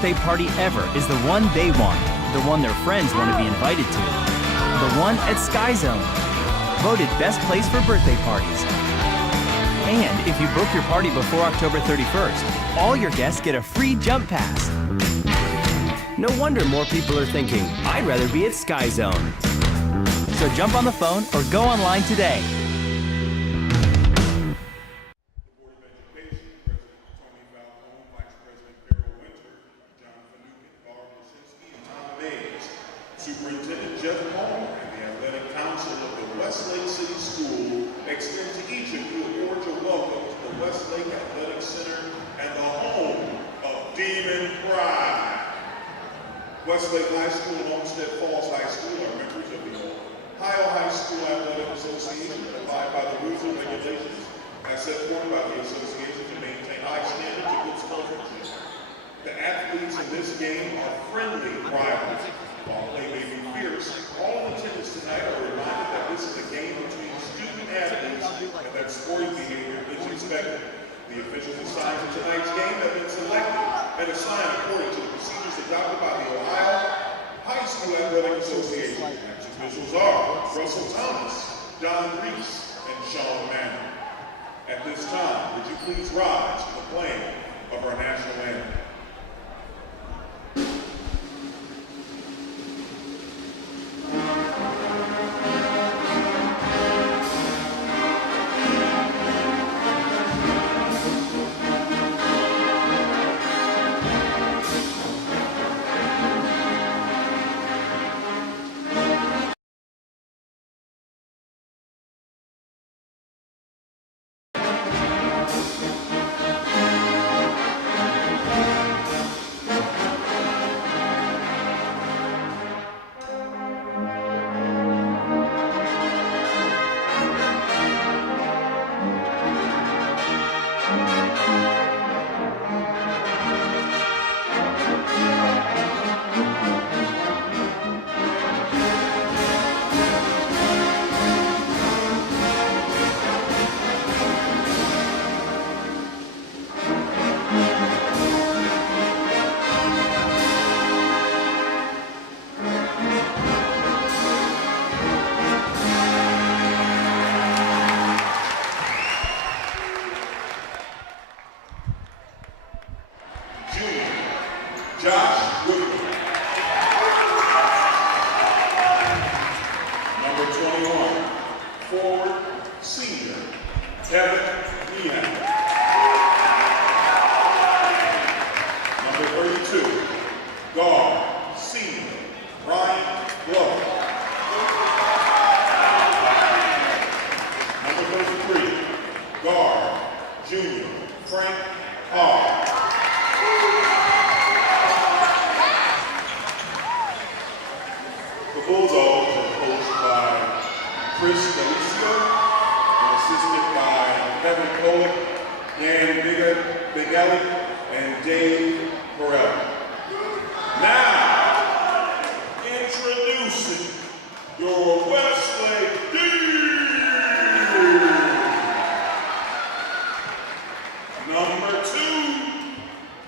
birthday party ever is the one they want, the one their friends want to be invited to. The one at Sky Zone, voted best place for birthday parties. And if you book your party before October 31st, all your guests get a free jump pass. No wonder more people are thinking, I'd rather be at Sky Zone. So jump on the phone or go online today. Superintendent Jeff Palmer and the Athletic Council of the Westlake City School extend to each of you a cordial welcome to the Westlake Athletic Center and the home of Demon Pride. Westlake High School and Olmsted Falls High School are members of the Ohio High School Athletic Association and abide by the rules and regulations as set forth by the association to maintain high standards of good sportsmanship. The athletes in this game are friendly rivals. While they may be fierce, all in attendance tonight are reminded that this is a game between student athletes and that sporting behavior is expected. The officials assigned to tonight's game have been selected and assigned according to the procedures adopted by the Ohio High School Athletic Association. Match officials are Russell Thomas, Don Reese, and Sean Manning. At this time, would you please rise to the playing of our national anthem?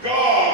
Guard,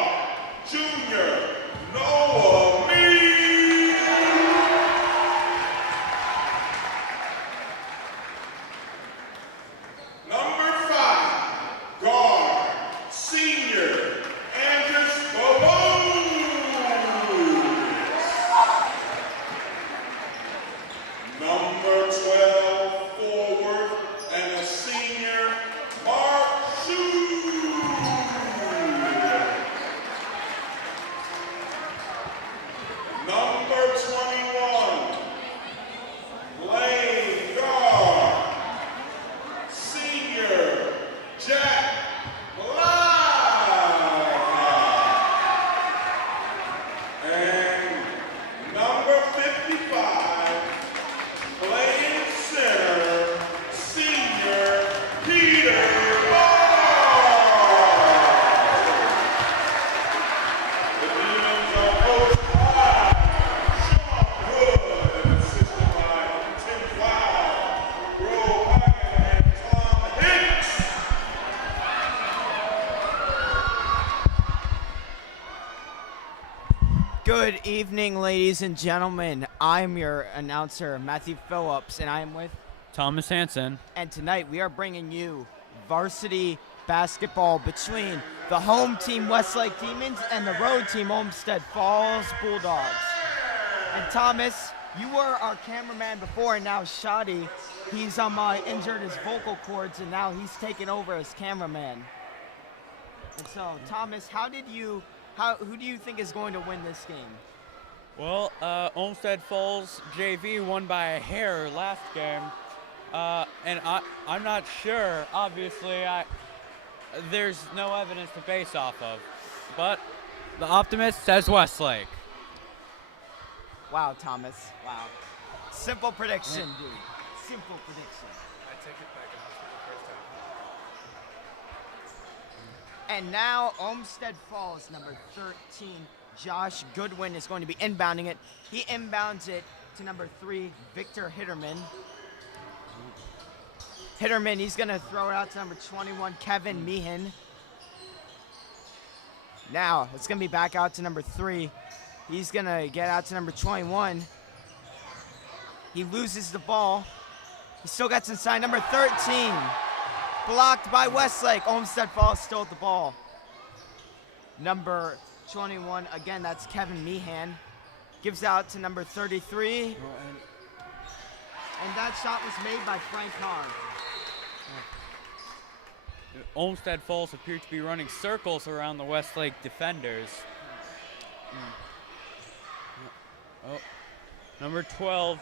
Good evening, ladies and gentlemen. I'm your announcer, Matthew Phillips, and I am with... Thomas Hansen. And tonight we are bringing you varsity basketball between the home team Westlake Demons and the road team Olmsted Falls Bulldogs. And Thomas, you were our cameraman before, and now Shadi, he's injured his vocal cords, and now he's taken over as cameraman. And so, Thomas, who do you think is going to win this game? Well, Olmsted Falls JV won by a hair last game, and I'm not sure. Obviously, there's no evidence to base off of, but the optimist says Westlake. Wow, Thomas. Wow. Simple prediction, dude. Simple prediction. I take it back. I was the first time. And now Olmsted Falls, number 13, Josh Goodwin is going to be inbounding it. He inbounds it to number 3, Victor Hitterman. Hitterman, he's going to throw it out to number 21, Kevin Meehan. Now, it's going to be back out to number 3. He's going to get out to number 21. He loses the ball. He still gets inside number 13. Blocked by Westlake. Olmsted Falls still at the ball. Number 21, again, that's Kevin Meehan. Gives out to number 33. And that shot was made by Frank Carr. Olmsted Falls appear to be running circles around the Westlake defenders. Oh, number 12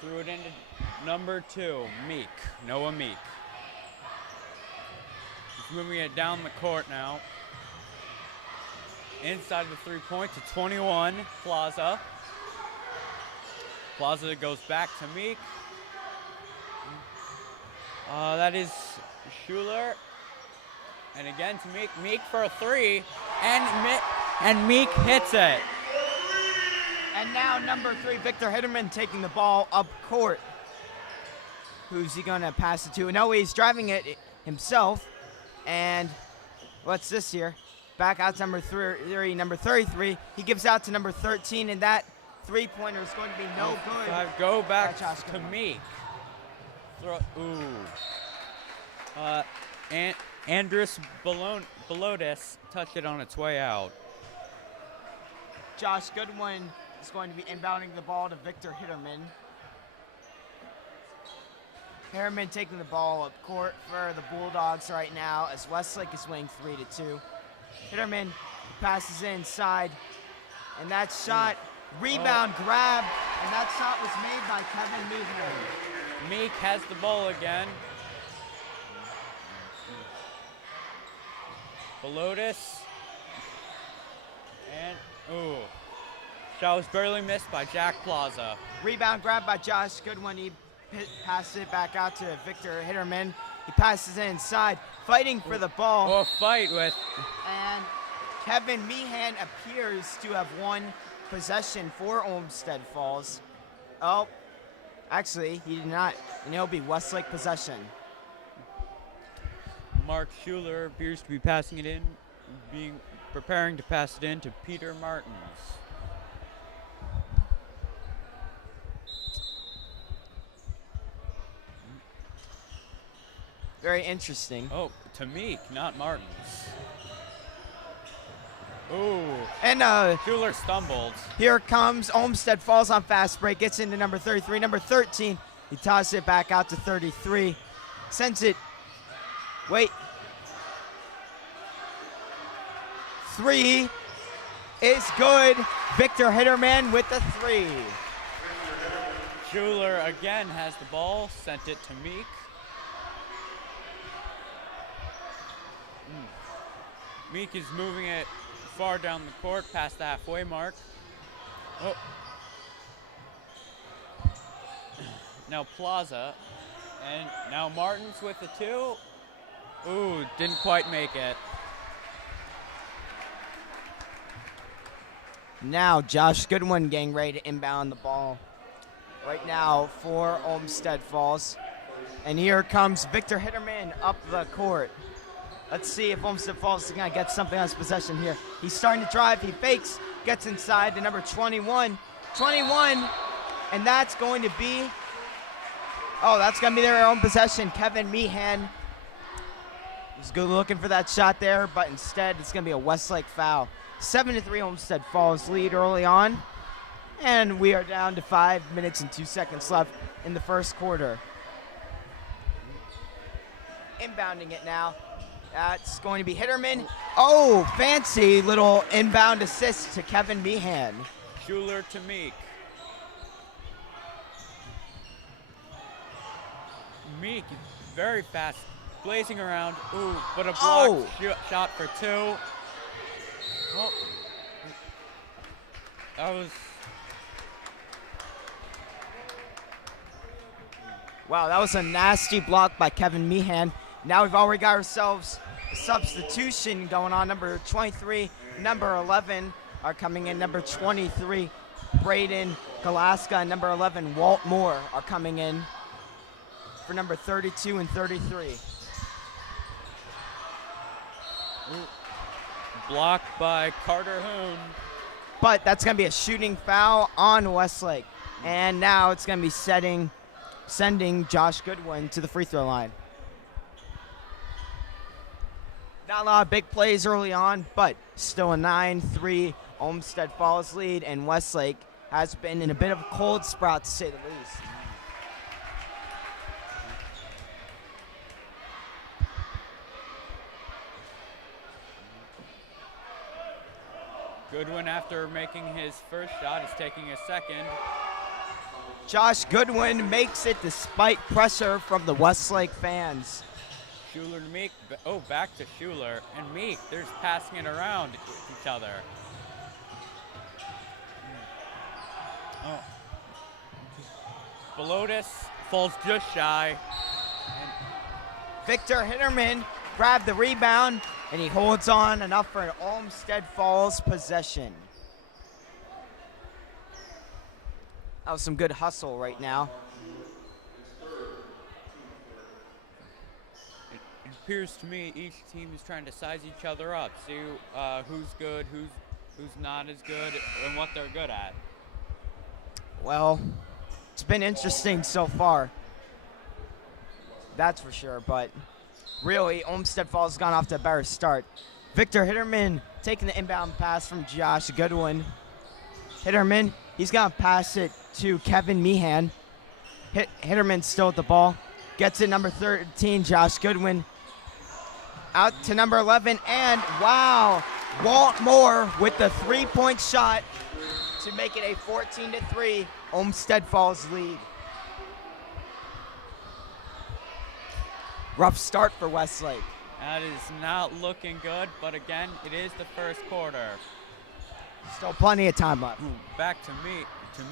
threw it into number 2, Meek, Noah Meek. He's moving it down the court now. Inside the 3-point to 21, Plaza. Plaza goes back to Meek. That is Schuler. And again to Meek. Meek for a 3. And Meek hits it. And now number 3, Victor Hitterman taking the ball up court. Who's he going to pass it to? No, he's driving it himself. And what's this here? Back out to number 3, number 33. He gives out to number 13, and that three-pointer is going to be no good. Go back to Meek. Andrus Belotis touched it on its way out. Josh Goodwin is going to be inbounding the ball to Victor Hitterman. Hitterman taking the ball up court for the Bulldogs right now as Westlake is winning 3-2. Hitterman passes inside, and that shot, rebound, grab, and that shot was made by Kevin Meehan. Meek has the ball again. Belotis. And, shot was barely missed by Jack Plaza. Rebound grab by Josh Goodwin. He passes it back out to Victor Hitterman. He passes it inside, fighting for the ball. Fight with. And Kevin Meehan appears to have won possession for Olmsted Falls. Oh, actually, he did not. And it'll be Westlake possession. Mark Schuler appears to be passing it in, preparing to pass it in to Peter Martins. Very interesting. Oh, to Meek, not Martins. And Schuler stumbled. Here comes Olmsted Falls on fast break. Gets into number 33. Number 13, he tosses it back out to 33. Sends it. Wait. 3 is good. Victor Hitterman with the 3. Schuler again has the ball. Sent it to Meek. Meek is moving it far down the court, past the halfway mark. Now Plaza, and now Martins with the 2. Didn't quite make it. Now Josh Goodwin getting ready to inbound the ball right now for Olmsted Falls. And here comes Victor Hitterman up the court. Let's see if Olmsted Falls is going to get something on his possession here. He's starting to drive. He fakes, gets inside to number 21. 21, and that's going to be, that's going to be their own possession. Kevin Meehan was good looking for that shot there, but instead it's going to be a Westlake foul. 7-3 Olmsted Falls lead early on, and we are down to 5 minutes and 2 seconds left in the first quarter. Inbounding it now. That's going to be Hitterman. Oh, fancy little inbound assist to Kevin Meehan. Schuler to Meek. Meek, very fast, blazing around. Ooh, but a blocked shot for 2. Well, that was... Wow, that was a nasty block by Kevin Meehan. Now we've already got ourselves a substitution going on. Number 23, number 11 are coming in. Number 23, Braden Galaska, and number 11, Walt Moore are coming in for number 32 and 33. Blocked by Carter Hoon. But that's going to be a shooting foul on Westlake. And now it's going to be sending Josh Goodwin to the free throw line. Not a lot of big plays early on, but still a 9-3 Olmsted Falls lead, and Westlake has been in a bit of a cold sprout, to say the least. Goodwin, after making his first shot, is taking a second. Josh Goodwin makes it despite pressure from the Westlake fans. Schuler to Meek. Oh, back to Schuler. And Meek, they're just passing it around each other. Oh. Belotis falls just shy. Victor Hitterman grabbed the rebound, and he holds on enough for an Olmsted Falls possession. That was some good hustle right now. It appears to me each team is trying to size each other up, see who's good, who's not as good, and what they're good at. Well, it's been interesting so far. That's for sure, but really, Olmsted Falls has gone off to a better start. Victor Hitterman taking the inbound pass from Josh Goodwin. Hitterman, he's going to pass it to Kevin Meehan. Hitterman still at the ball. Gets it number 13, Josh Goodwin. Out to number 11, and wow, Walt Moore with the three-point shot to make it a 14-3 Olmsted Falls lead. Rough start for Westlake. That is not looking good, but again, it is the first quarter. Still plenty of time left. Back to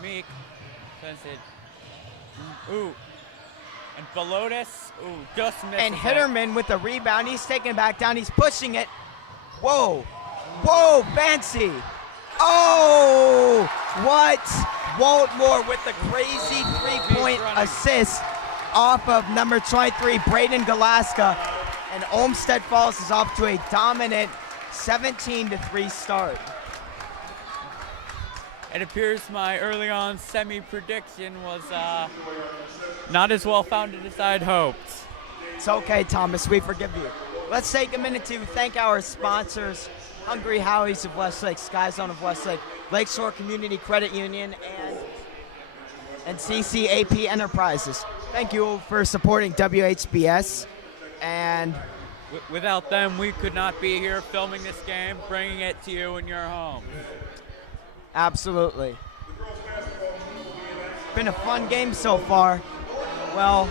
Meek. Sends it. Ooh. And Belotis, just misses And it. Hitterman with the rebound. He's taking it back down. He's pushing it. Whoa, fancy. Oh, what? Walt Moore with the crazy three-point assist off of number 23, Braden Galaska. And Olmsted Falls is off to a dominant 17-3 start. It appears my early on semi-prediction was not as well founded as I'd hoped. It's okay, Thomas. We forgive you. Let's take a minute to thank our sponsors, Hungry Howie's of Westlake, Sky Zone of Westlake, Lakeshore Community Credit Union, and CCAP Enterprises. Thank you for supporting WHBS. And Without them, we could not be here filming this game, bringing it to you in your home. absolutely. Been a fun game so far. Well,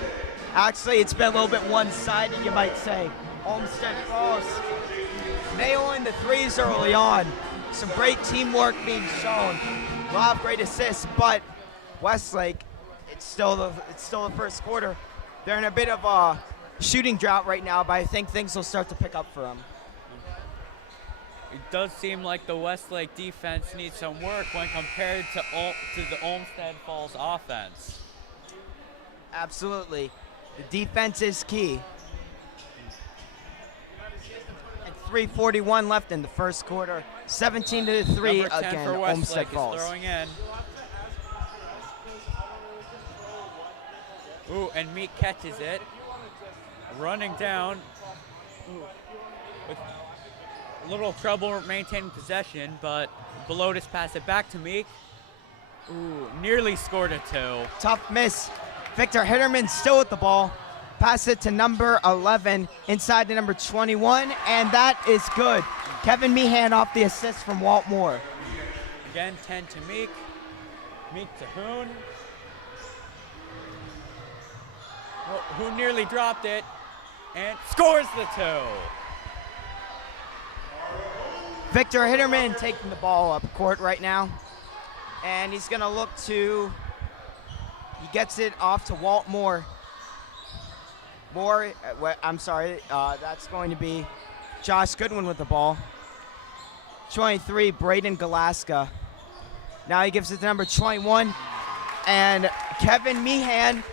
actually, it's been a little bit one-sided, you might say. Olmsted Falls nailing the threes early on. Some great teamwork being shown. A lot of great assists, but Westlake, it's still the first quarter. They're in a bit of a shooting drought right now, but I think things will start to pick up for them. It does seem like the Westlake defense needs some work when compared to the Olmsted Falls offense. Absolutely. The defense is key. And 3:41 left in the first quarter. 17-3 Number 10 again, for Olmsted Westlake is Falls. throwing in. Ooh, and Meek catches it. Running down. Ooh, with a little trouble maintaining possession, but Belotis pass it back to Meek. Ooh, nearly scored a 2. Tough miss. Victor Hitterman still with the ball. Pass it to number 11, inside to number 21, and that is good. Kevin Meehan off the assist from Walt Moore. Again, 10 to Meek. Meek to Hoon. Well, Hoon nearly dropped it and scores the 2. Victor Hitterman taking the ball up court right now. And he's going to look to, he gets it off to Walt Moore. That's going to be Josh Goodwin with the ball. 23, Braden Galaska. Now he gives it to number 21. And Kevin Meehan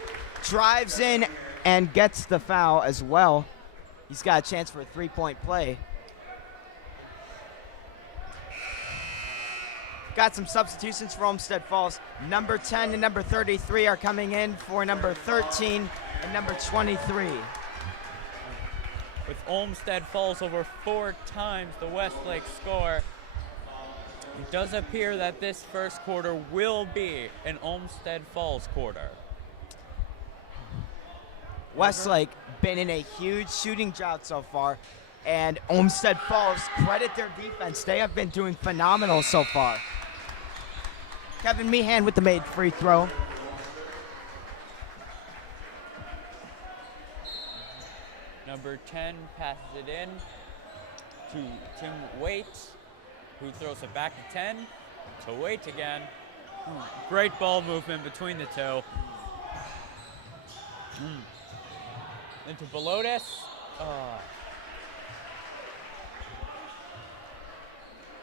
drives in and gets the foul as well. He's got a chance for a three-point play. Got some substitutions for Olmsted Falls. Number 10 and number 33 are coming in for number 13 and number 23. With Olmsted Falls over 4 times the Westlake score, it does appear that this first quarter will be an Olmsted Falls quarter. Westlake been in a huge shooting drought so far, and Olmsted Falls, credit their defense. They have been doing phenomenal so far. Kevin Meehan with the made free throw. Number 10 passes it in to Tim Waite, who throws it back to 10, to Waite again. Great ball movement between the two. Into Belotis.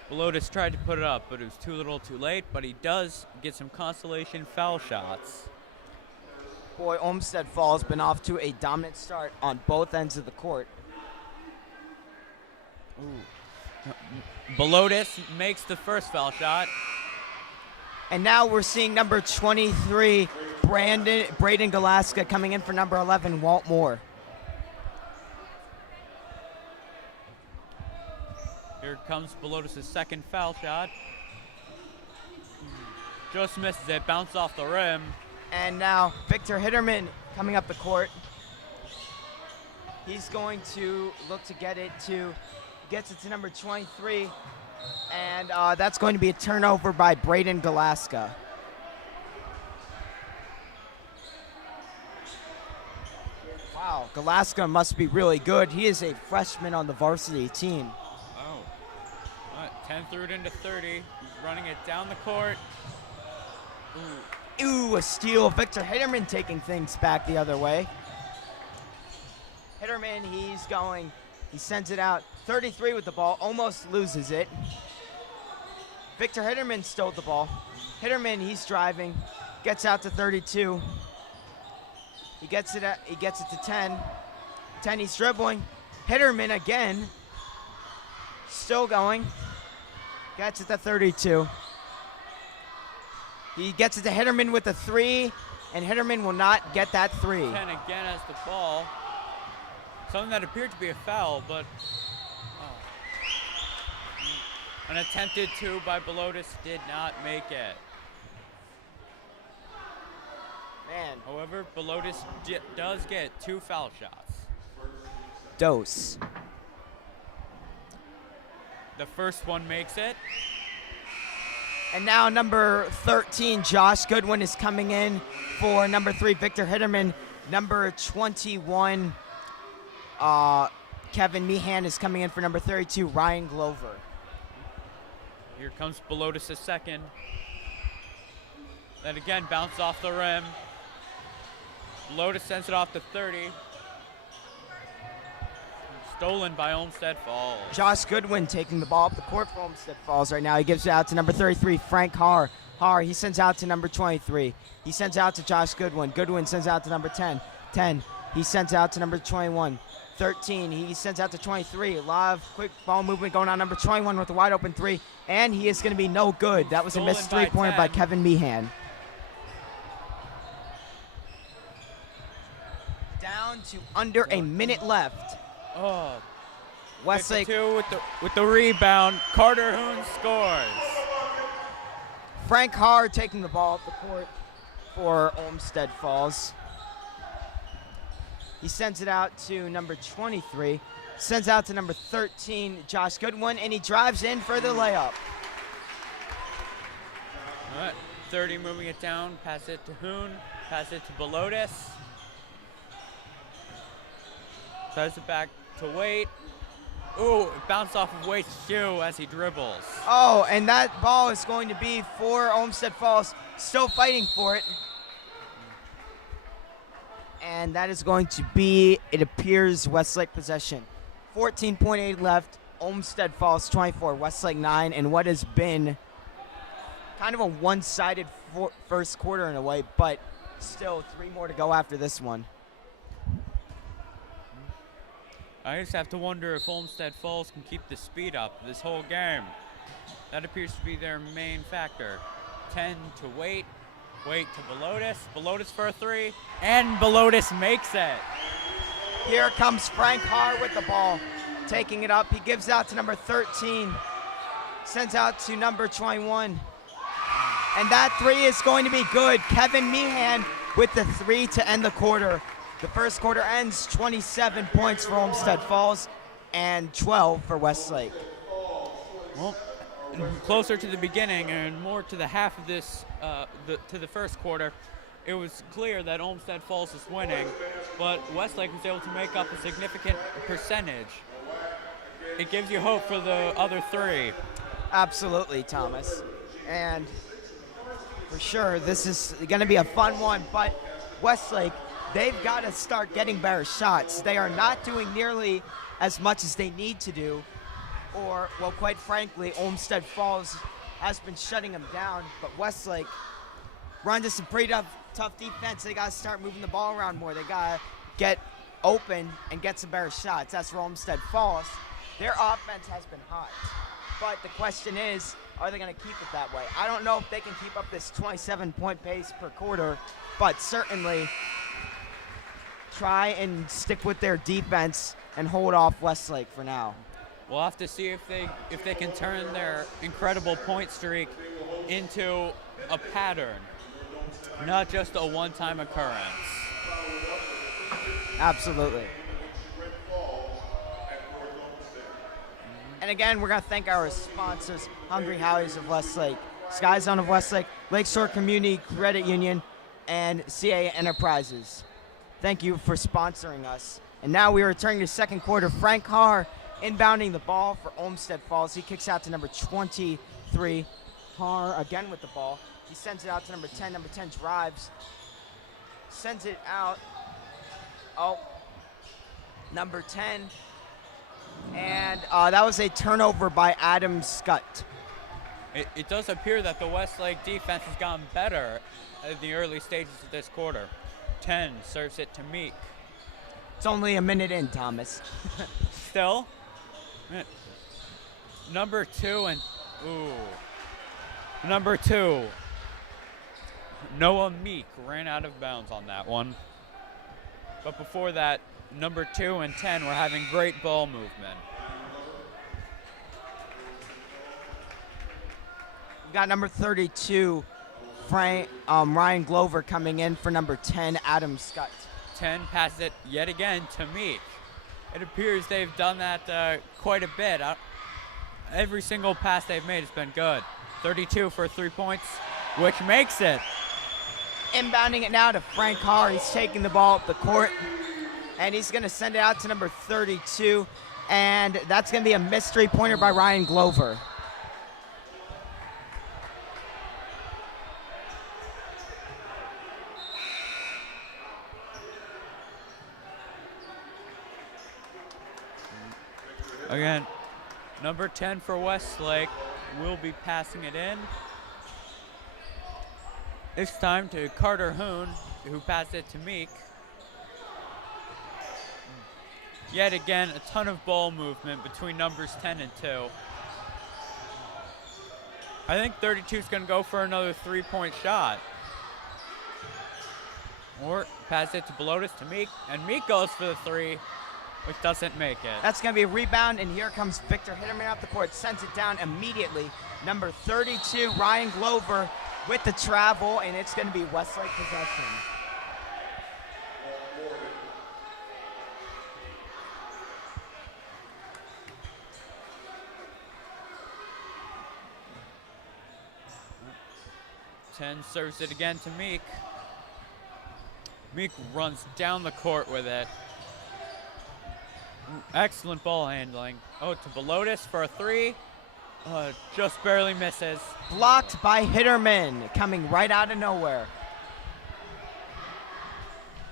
Belotis tried to put it up, but it was too little too late, but he does get some consolation foul shots. Boy, Olmsted Falls been off to a dominant start on both ends of the court. Belotis makes the first foul shot. And now we're seeing number 23, Braden Galaska, coming in for number 11, Walt Moore. Here comes Belotis' second foul shot. Just misses it, bounced off the rim. And now Victor Hitterman coming up the court. He's going to look to gets it to number 23. And that's going to be a turnover by Braden Galaska. Wow, Galaska must be really good. He is a freshman on the varsity team. 10 threw it into 30, running it down the court. Ooh, a steal. Victor Hitterman taking things back the other way. Hitterman, he sends it out. 33 with the ball, almost loses it. Victor Hitterman stole the ball. Hitterman, he's driving, gets out to 32. He gets it to 10. 10, he's dribbling. Hitterman again, still going. Gets it to 32. He gets it to Hitterman with a 3, and Hitterman will not get that 3. 10 again has the ball. Something that appeared to be a foul, but an attempted 2 by Belotis did not make it. Man. However, Belotis does get 2 foul shots. Dose. The first one makes it. And now number 13, Josh Goodwin, is coming in for number 3, Victor Hitterman. Number 21, Kevin Meehan, is coming in for number 32, Ryan Glover. Here comes Belotis' second. Then again, bounce off the rim. Belotis sends it off to 30. Stolen by Olmsted Falls. Josh Goodwin taking the ball up the court for Olmsted Falls right now. He gives it out to number 33, Frank Haar. He sends out to number 23. He sends out to Josh Goodwin. Goodwin sends out to number 10. 10 He sends it out to number 21. 13, he sends out to 23. A lot of quick ball movement going on. Number 21 with a wide open 3, and he is going to be no good. That was a missed Stolen by three-pointer by 10. Kevin Meehan. Down to under a minute left. Oh, Westlake 52 with the rebound. Carter Hoon scores. Frank Haar taking the ball up the court for Olmsted Falls. He sends it out to number 23. Sends out to number 13, Josh Goodwin, and he drives in for the layup. All right, 30 moving it down. Pass it to Hoon. Pass it to Belotis. Throws it back to Waite. Ooh, it bounced off of Waite's shoe as he dribbles. Oh, and that ball is going to be for Olmsted Falls. Still fighting for it. And that is going to be, it appears, Westlake possession. 14.8 left. Olmsted Falls 24, Westlake 9, and what has been kind of a one-sided first quarter in a way, but still 3 more to go after this one. I just have to wonder if Olmsted Falls can keep the speed up this whole game. That appears to be their main factor. 10 to Waite. Waite to Belotis. Belotis for a 3, and Belotis makes it. Here comes Frank Haar with the ball, taking it up. He gives out to number 13, sends out to number 21. And that 3 is going to be good. Kevin Meehan with the 3 to end the quarter. The first quarter ends 27 points for Olmsted Falls and 12 for Westlake. Well, closer to the beginning and more to the half of this, to the first quarter, it was clear that Olmsted Falls was winning, but Westlake was able to make up a significant percentage. It gives you hope for the other 3. Absolutely, Thomas. And for sure, this is going to be a fun one, but Westlake, they've got to start getting better shots. They are not doing nearly as much as they need to do, or, well, quite frankly, Olmsted Falls has been shutting them down, but Westlake run to some pretty tough defense. They got to start moving the ball around more. They got to get open and get some better shots. That's for Olmsted Falls. Their offense has been hot, but the question is, are they going to keep it that way? I don't know if they can keep up this 27-point pace per quarter, but certainly try and stick with their defense and hold off Westlake for now. We'll have to see if they can turn their incredible point streak into a pattern, not just a one-time occurrence. Absolutely. And again, we're going to thank our sponsors, Hungry Howie's of Westlake, Sky Zone of Westlake, Lakeshore Community Credit Union, and CA Enterprises. Thank you for sponsoring us. And now we are returning to second quarter. Frank Haar inbounding the ball for Olmsted Falls. He kicks out to number 23. Haar again with the ball. He sends it out to number 10. Number 10 drives. Sends it out. Oh, number 10. And that was a turnover by Adam Scott. It does appear that the Westlake defense has gotten better in the early stages of this quarter. 10 serves it to Meek. It's only a minute in, Thomas. Still, number 2 and number 2. Noah Meek ran out of bounds on that one. But before that, number 2 and 10 were having great ball movement. We got number 32, Ryan Glover coming in for number 10, Adam Scott. 10 passes it yet again to Meek. It appears they've done that quite a bit. Every single pass they've made has been good. 32 for 3 points, which makes it. Inbounding it now to Frank Haar. He's taking the ball up the court, and he's going to send it out to number 32, and that's going to be a missed three-pointer by Ryan Glover. Again, number 10 for Westlake will be passing it in. This time to Carter Hoon, who passed it to Meek. Yet again, a ton of ball movement between numbers 10 and 2. I think 32 is going to go for another 3-point shot. Or pass it to Belotis to Meek, and Meek goes for the 3, which doesn't make it. That's going to be a rebound, and here comes Victor Hitterman up the court, sends it down immediately. Number 32, Ryan Glover with the travel, and it's going to be Westlake possession. Ten serves it again to Meek. Meek runs down the court with it. Excellent ball handling. Oh, to Belotis for a 3. Just barely misses. Blocked by Hitterman, coming right out of nowhere.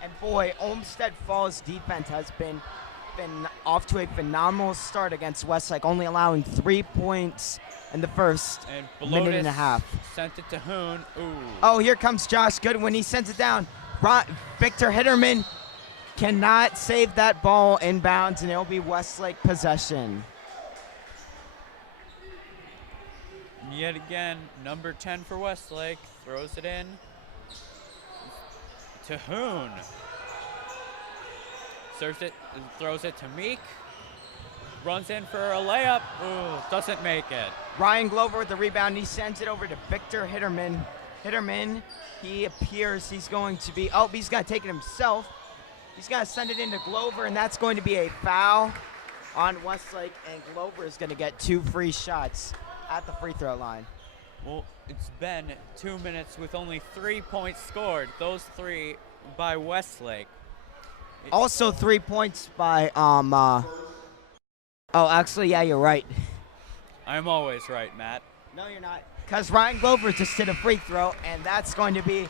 And boy, Olmsted Falls defense has been off to a phenomenal start against Westlake, only allowing 3 points in the first And minute and a half. Sent it to Hoon. Ooh. Oh, here comes Josh Goodwin. He sends it down. Victor Hitterman cannot save that ball inbounds, and it'll be Westlake possession. Yet again, number 10 for Westlake throws it in to Hoon. Serves it, throws it to Meek. Runs in for a layup. Ooh, doesn't make it. Ryan Glover with the rebound. He sends it over to Victor Hitterman. Hitterman, he appears he's going to be, he's going to take it himself. He's going to send it into Glover, and that's going to be a foul on Westlake, and Glover is going to get 2 free shots at the free throw line. Well, it's been 2 minutes with only 3 points scored. Those 3 by Westlake. Also 3 points by, actually, yeah, you're right. I'm always right, Matt. No, you're not. Because Ryan Glover just hit a free throw, and that's going to be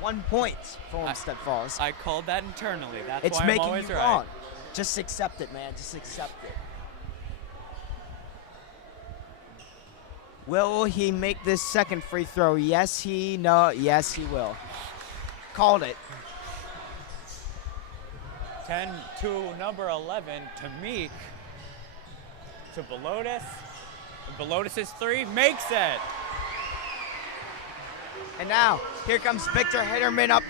1 point for Olmsted Falls. I called that internally. That's It's why I'm making always you right. wrong. Just accept it, man. Just accept it. Will he make this second free throw? Yes, he will. Called it. 10 to number 11 to Meek. To Belotis. Belotis' 3 makes it. And now, here comes Victor Hitterman up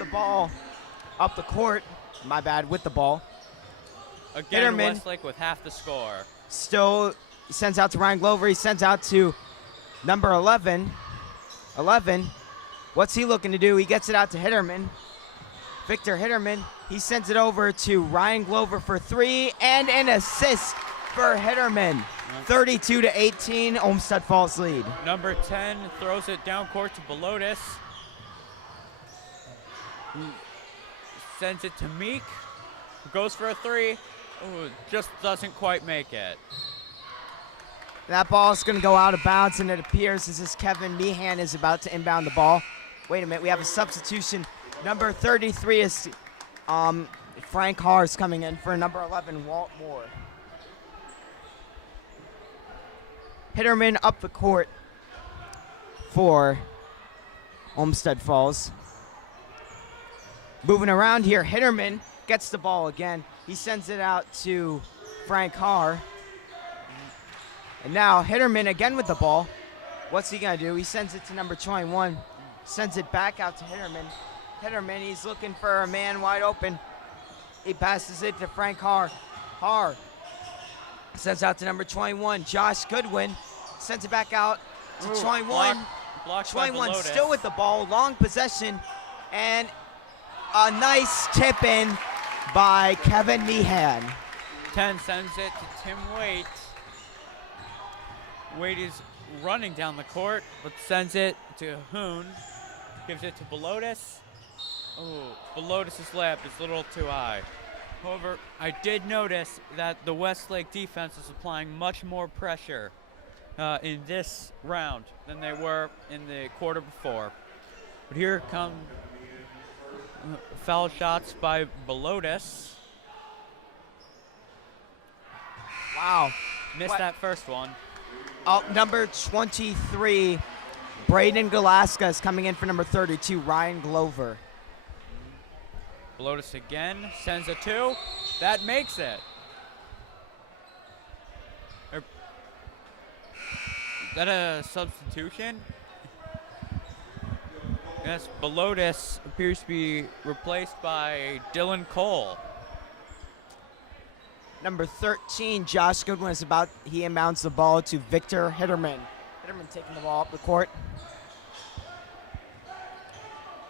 the court. My bad, with the ball. Again, Hitterman. Westlake with half the score. Still, he sends out to Ryan Glover. He sends out to number 11. 11. What's he looking to do? He gets it out to Hitterman. Victor Hitterman. He sends it over to Ryan Glover for 3 and an assist for Hitterman. 32 to 18, Olmsted Falls lead. Number 10 throws it down court to Belotis. Sends it to Meek. Goes for a 3. Ooh, just doesn't quite make it. That ball is going to go out of bounds, and it appears as if Kevin Meehan is about to inbound the ball. Wait a minute, we have a substitution. Number 33 is Frank Haars coming in for number 11, Walt Moore. Hitterman up the court for Olmsted Falls. Moving around here, Hitterman gets the ball again. He sends it out to Frank Haar. And now Hitterman again with the ball. What's he gonna do? He sends it to number 21. Sends it back out to Hitterman. Hitterman, he's looking for a man wide open. He passes it to Frank Haar. Haar sends out to number 21, Josh Goodwin. Sends it back out to 21. Blocked by 21 Belotis. still with the ball, long possession, and a nice tip in by Kevin Meehan. 10 sends it to Tim Waite. Waite is running down the court, but sends it to Hoon. Gives it to Belotis. Oh, Belotis' layup is a little too high. However, I did notice that the Westlake defense is applying much more pressure in this round than they were in the quarter before. But here come foul shots by Belotis. Wow. Missed What? that first one. Number 23, Braden Galaska is coming in for number 32, Ryan Glover. Belotis again, sends a 2. That makes it. that a substitution? Yes, Belotis appears to be replaced by Dylan Cole. Number 13, Josh Goodwin he inbounds the ball to Victor Hitterman. Hitterman taking the ball up the court.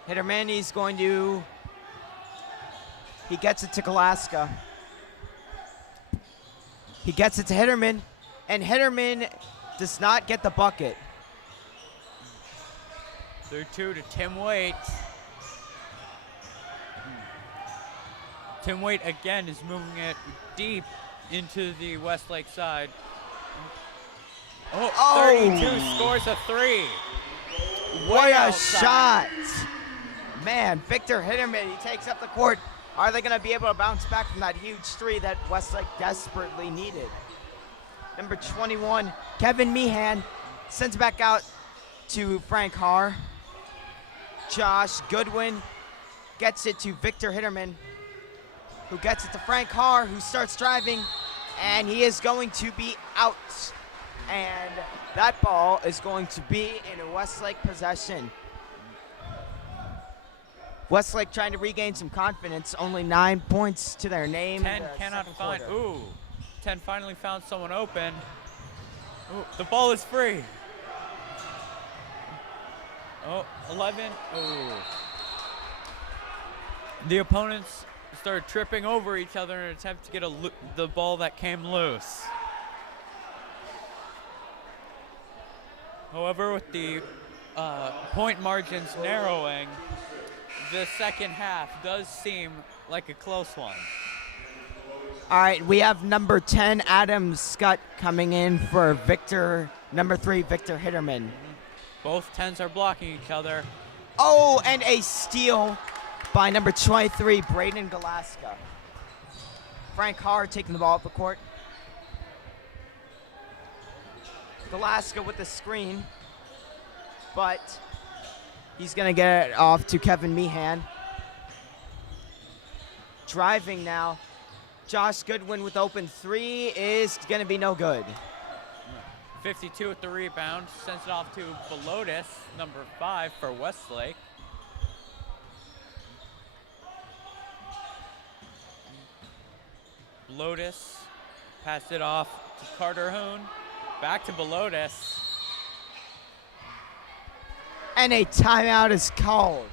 Hitterman, he gets it to Galaska. He gets it to Hitterman, and Hitterman does not get the bucket. 3-2 to Tim Waite. Tim Waite again is moving it deep into the Westlake side. Oh, 32 scores a 3. What Way a outside. shot. Man, Victor Hitterman, he takes up the court. Are they going to be able to bounce back from that huge 3 that Westlake desperately needed? Number 21, Kevin Meehan sends it back out to Frank Haar. Josh Goodwin gets it to Victor Hitterman, who gets it to Frank Haar, who starts driving, and he is going to be out. And that ball is going to be in a Westlake possession. Westlake trying to regain some confidence, only 9 points to their name. 10 cannot find, 10 finally found someone open. Ooh, the ball is free. 11, The opponents started tripping over each other in an attempt to get the ball that came loose. However, with the point margins narrowing, the second half does seem like a close one. All right, we have number 10, Adam Scott, coming in for number 3, Victor Hitterman. Both 10s are blocking each other. Oh, and a steal by number 23, Braden Galaska. Frank Haar taking the ball up the court. Galaska with the screen, but he's going to get it off to Kevin Meehan. Driving now. Josh Goodwin with open 3 is going to be no good. 52 with the rebound, sends it off to Belotis, number 5 for Westlake. Belotis passed it off to Carter Hoon, back to Belotis. And a timeout is called.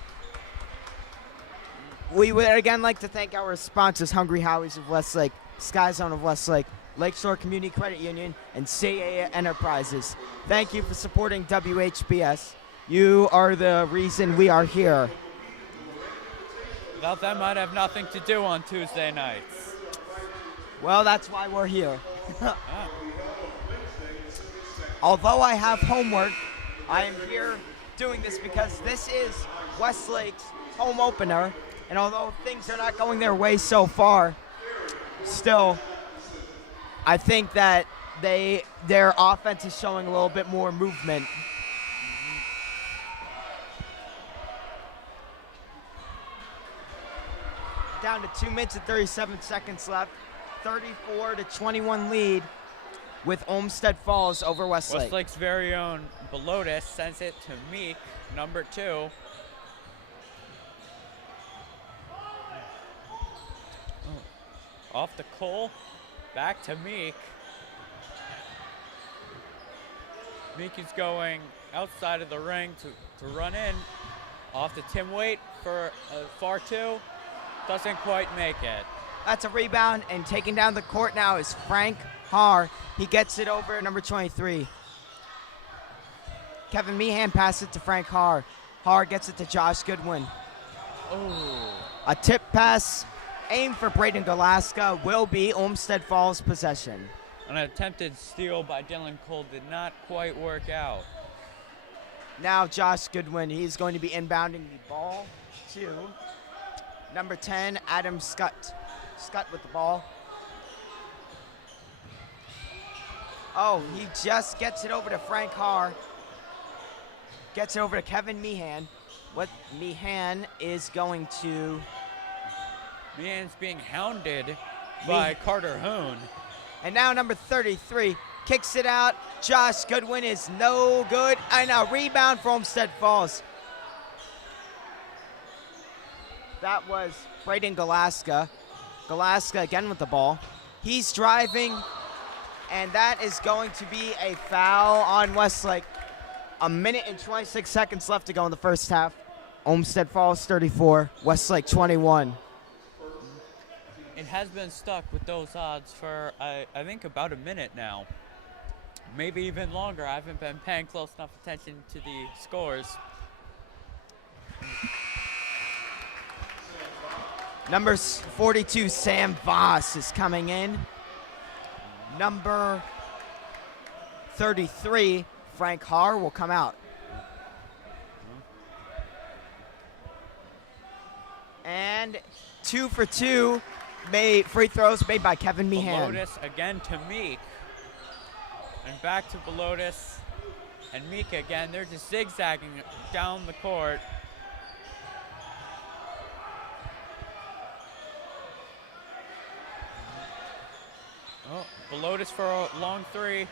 We would again like to thank our sponsors, Hungry Howie's of Westlake, Sky Zone of Westlake, Lakeshore Community Credit Union, and CAA Enterprises. Thank you for supporting WHBS. You are the reason we are here. Without them, I'd have nothing to do on Tuesday nights. Well, that's why we're here. Although I have homework, I am here doing this because this is Westlake's home opener. And although things are not going their way so far, still, I think that their offense is showing a little bit more movement. Down to 2 minutes and 37 seconds left. 34-21 lead with Olmsted Falls over Westlake. Westlake's very own Belotis sends it to Meek, number 2. Off to Cole, back to Meek. Meek is going outside of the ring to run in. Off to Tim Waite for a far 2. Doesn't quite make it. That's a rebound, and taking down the court now is Frank Haar. He gets it over number 23. Kevin Meehan passes it to Frank Haar. Haar gets it to Josh Goodwin. Oh. A tip pass aimed for Braden Galaska will be Olmsted Falls possession. An attempted steal by Dylan Cole did not quite work out. Now Josh Goodwin, he's going to be inbounding the ball to number 10, Adam Scott. Scott with the ball. Oh, he just gets it over to Frank Haar. Gets it over to Kevin Meehan. What Meehan is going to... Meehan's being hounded by Carter Hoon. And now number 33, kicks it out. Josh Goodwin is no good. And a rebound for Olmsted Falls. That was Braden Galaska. Galaska again with the ball. He's driving, and that is going to be a foul on Westlake. 1:26 seconds left to go in the first half. Olmsted Falls 34, Westlake 21. It has been stuck with those odds for, I think, about a minute now. Maybe even longer. I haven't been paying close enough attention to the scores. Number 42, Sam Voss is coming in. Number 33, Frank Haar will come out. And 2 for 2 free throws made by Kevin Meehan. Belotis again to Meek. And back to Belotis and Meek again. They're just zigzagging down the court. Oh, Belotis for a long three.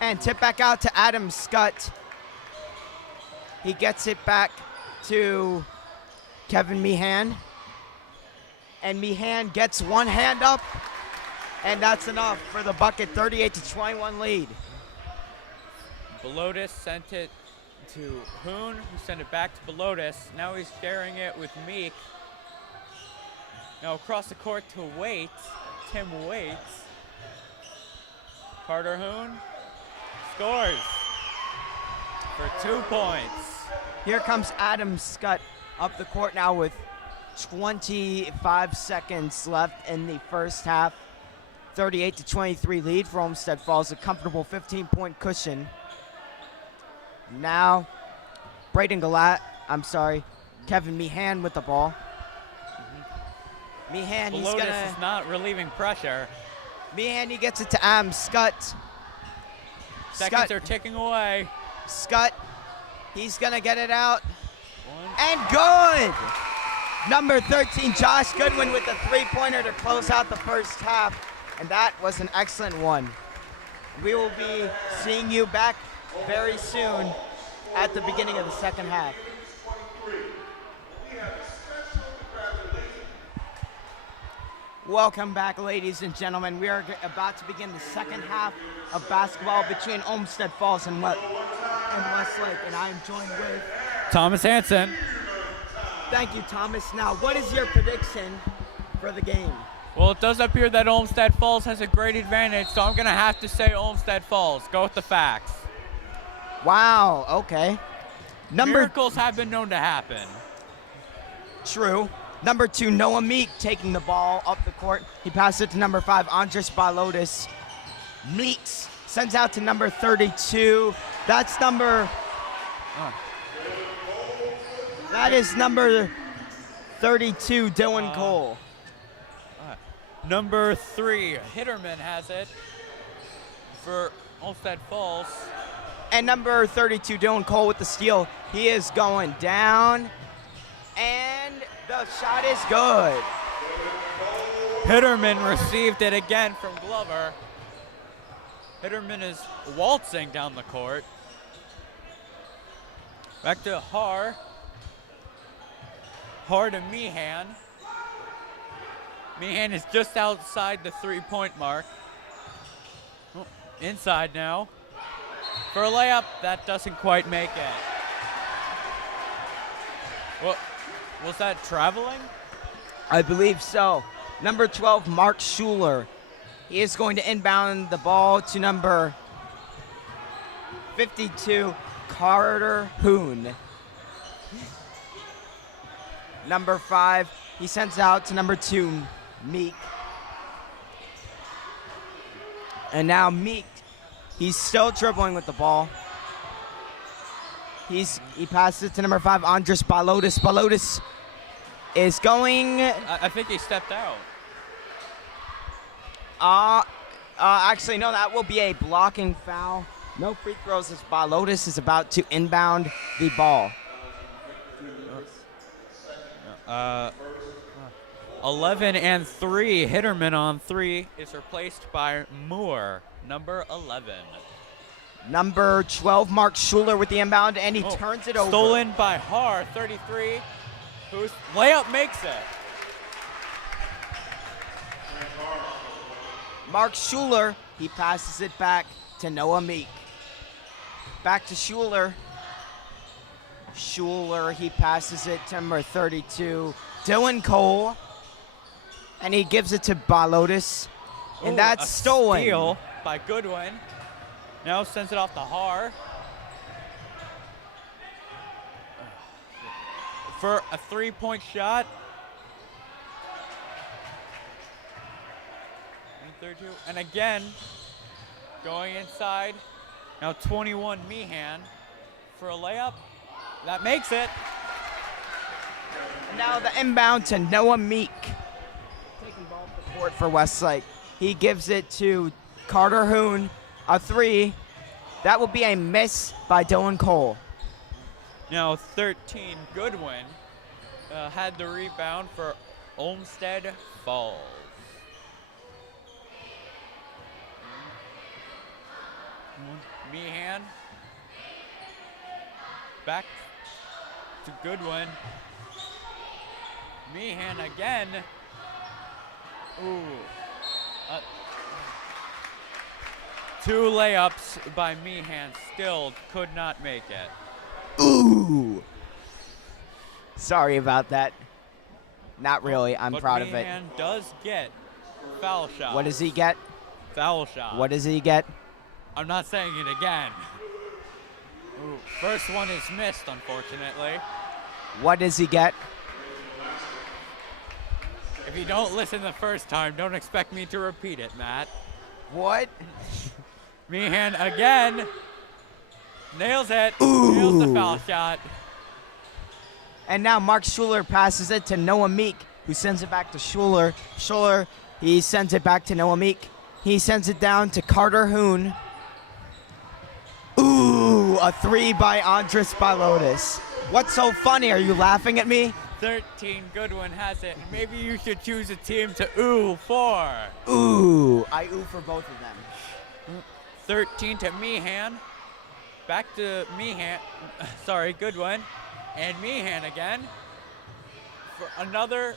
And tip back out to Adam Scott. He gets it back to Kevin Meehan. And Meehan gets one hand up. And that's enough for the bucket, 38-21 lead. Belotis sent it to Hoon, who sent it back to Belotis. Now he's sharing it with Meek. Now across the court to Waits. Tim Waits. Carter Hoon scores for 2 points. Here comes Adam Scott up the court now with 25 seconds left in the first half. 38-23 lead for Olmsted Falls, a comfortable 15-point cushion. Now, Kevin Meehan with the ball. Meehan, he's Belotis gonna. is not relieving pressure. Meehan, he gets it to Adam Scott. Seconds are ticking away. Scott, he's gonna get it out. One. And good! Number 13, Josh Goodwin with the three-pointer to close out the first half. And that was an excellent one. We will be seeing you back very soon at the beginning of the second half. Welcome back, ladies and gentlemen. We are about to begin the second half of basketball between Olmsted Falls and Westlake. And I am joined with Thomas Hansen. Thank you, Thomas. Now, what is your prediction for the game? Well, it does appear that Olmsted Falls has a great advantage, so I'm going to have to say Olmsted Falls. Go with the facts. Wow, okay. Miracles have been known to happen. True. Number 2, Noah Meek taking the ball up the court. He passes it to number 5, Andres Balotis. Meeks sends out to number 32. That's number... That is number 32, Dylan Cole. Number 3, Hitterman has it for Olmsted Falls. And number 32, Dylan Cole with the steal. He is going down. And the shot is good. Hitterman received it again from Glover. Hitterman is waltzing down the court. Back to Haar. Haar to Meehan. Meehan is just outside the three-point mark. Oh, inside now. For a layup, that doesn't quite make it. What was that, traveling? I believe so. Number 12, Mark Schuler. He is going to inbound the ball to number 52, Carter Hoon. Number 5, he sends out to number 2, Meek. And now Meek, he's still dribbling with the ball. He passes it to number 5, Andres Balotis. Balotis is going... I think he stepped out. Actually, no, that will be a blocking foul. No free throws as Balotis is about to inbound the ball. 11 and 3. Hitterman on 3 is replaced by Moore, number 11. Number 12, Mark Schuler with the inbound, and he turns it over. Stolen by Har, 33, whose layup makes it. Mark Schuler, he passes it back to Noah Meek. Back to Schuler. Schuler, he passes it to number 32, Dylan Cole. And he gives it to Balotis. And Ooh, that's a stolen. Steal by Goodwin. Now sends it off to Har. For a 3-point shot. 32. And again, going inside. Now 21 Meehan for a layup. That makes it. And now the inbound to Noah Meek. Taking ball up the court for Westlake. He gives it to Carter Hoon. A 3. That will be a miss by Dylan Cole. Now 13 Goodwin had the rebound for Olmsted Falls. Meehan. Back to Goodwin. Meehan again. Ooh. 2 layups by Meehan. Still could not make it. Ooh. Sorry about that. Not really. I'm But proud of it. Meehan does get foul shot. What does he get? Foul shot. What does he get? I'm not saying it again. Ooh, first one is missed, unfortunately. What does he get? If you don't listen the first time, don't expect me to repeat it, Matt. What? Meehan again. Nails it. Ooh. Nails the foul shot. And now Mark Schuler passes it to Noah Meek, who sends it back to Schuler. Schuler, he sends it back to Noah Meek. He sends it down to Carter Hoon. Ooh, a 3 by Andres Balotis. What's so funny? Are you laughing at me? 13 Goodwin has it. Maybe you should choose a team to ooh for. Ooh, I ooh for both of them. 13 to Meehan. Back to Meehan. Sorry, Goodwin. And Meehan again. For another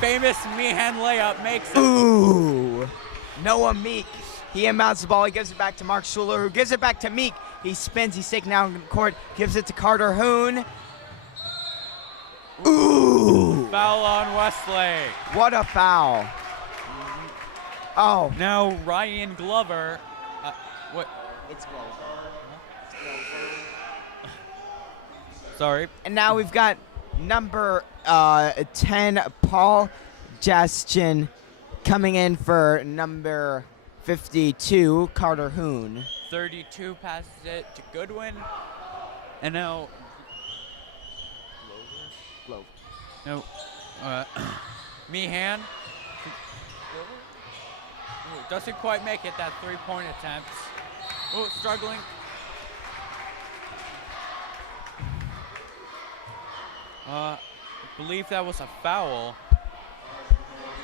famous Meehan layup makes it. Ooh. Noah Meek. He inbounds the ball. He gives it back to Mark Schuler, who gives it back to Meek. He spins. He's taken out in the court. Gives it to Carter Hoon. Ooh. Foul on Westlake. What a foul. Oh. Now Ryan Glover. What? It's close. Sorry. And now we've got number 10, Paul Jastin, coming in for number 52, Carter Hoon. 32 passes it to Goodwin. And now. Globe. No. Meehan. Doesn't quite make it, that 3-point attempt. Oh, struggling. I believe that was a foul.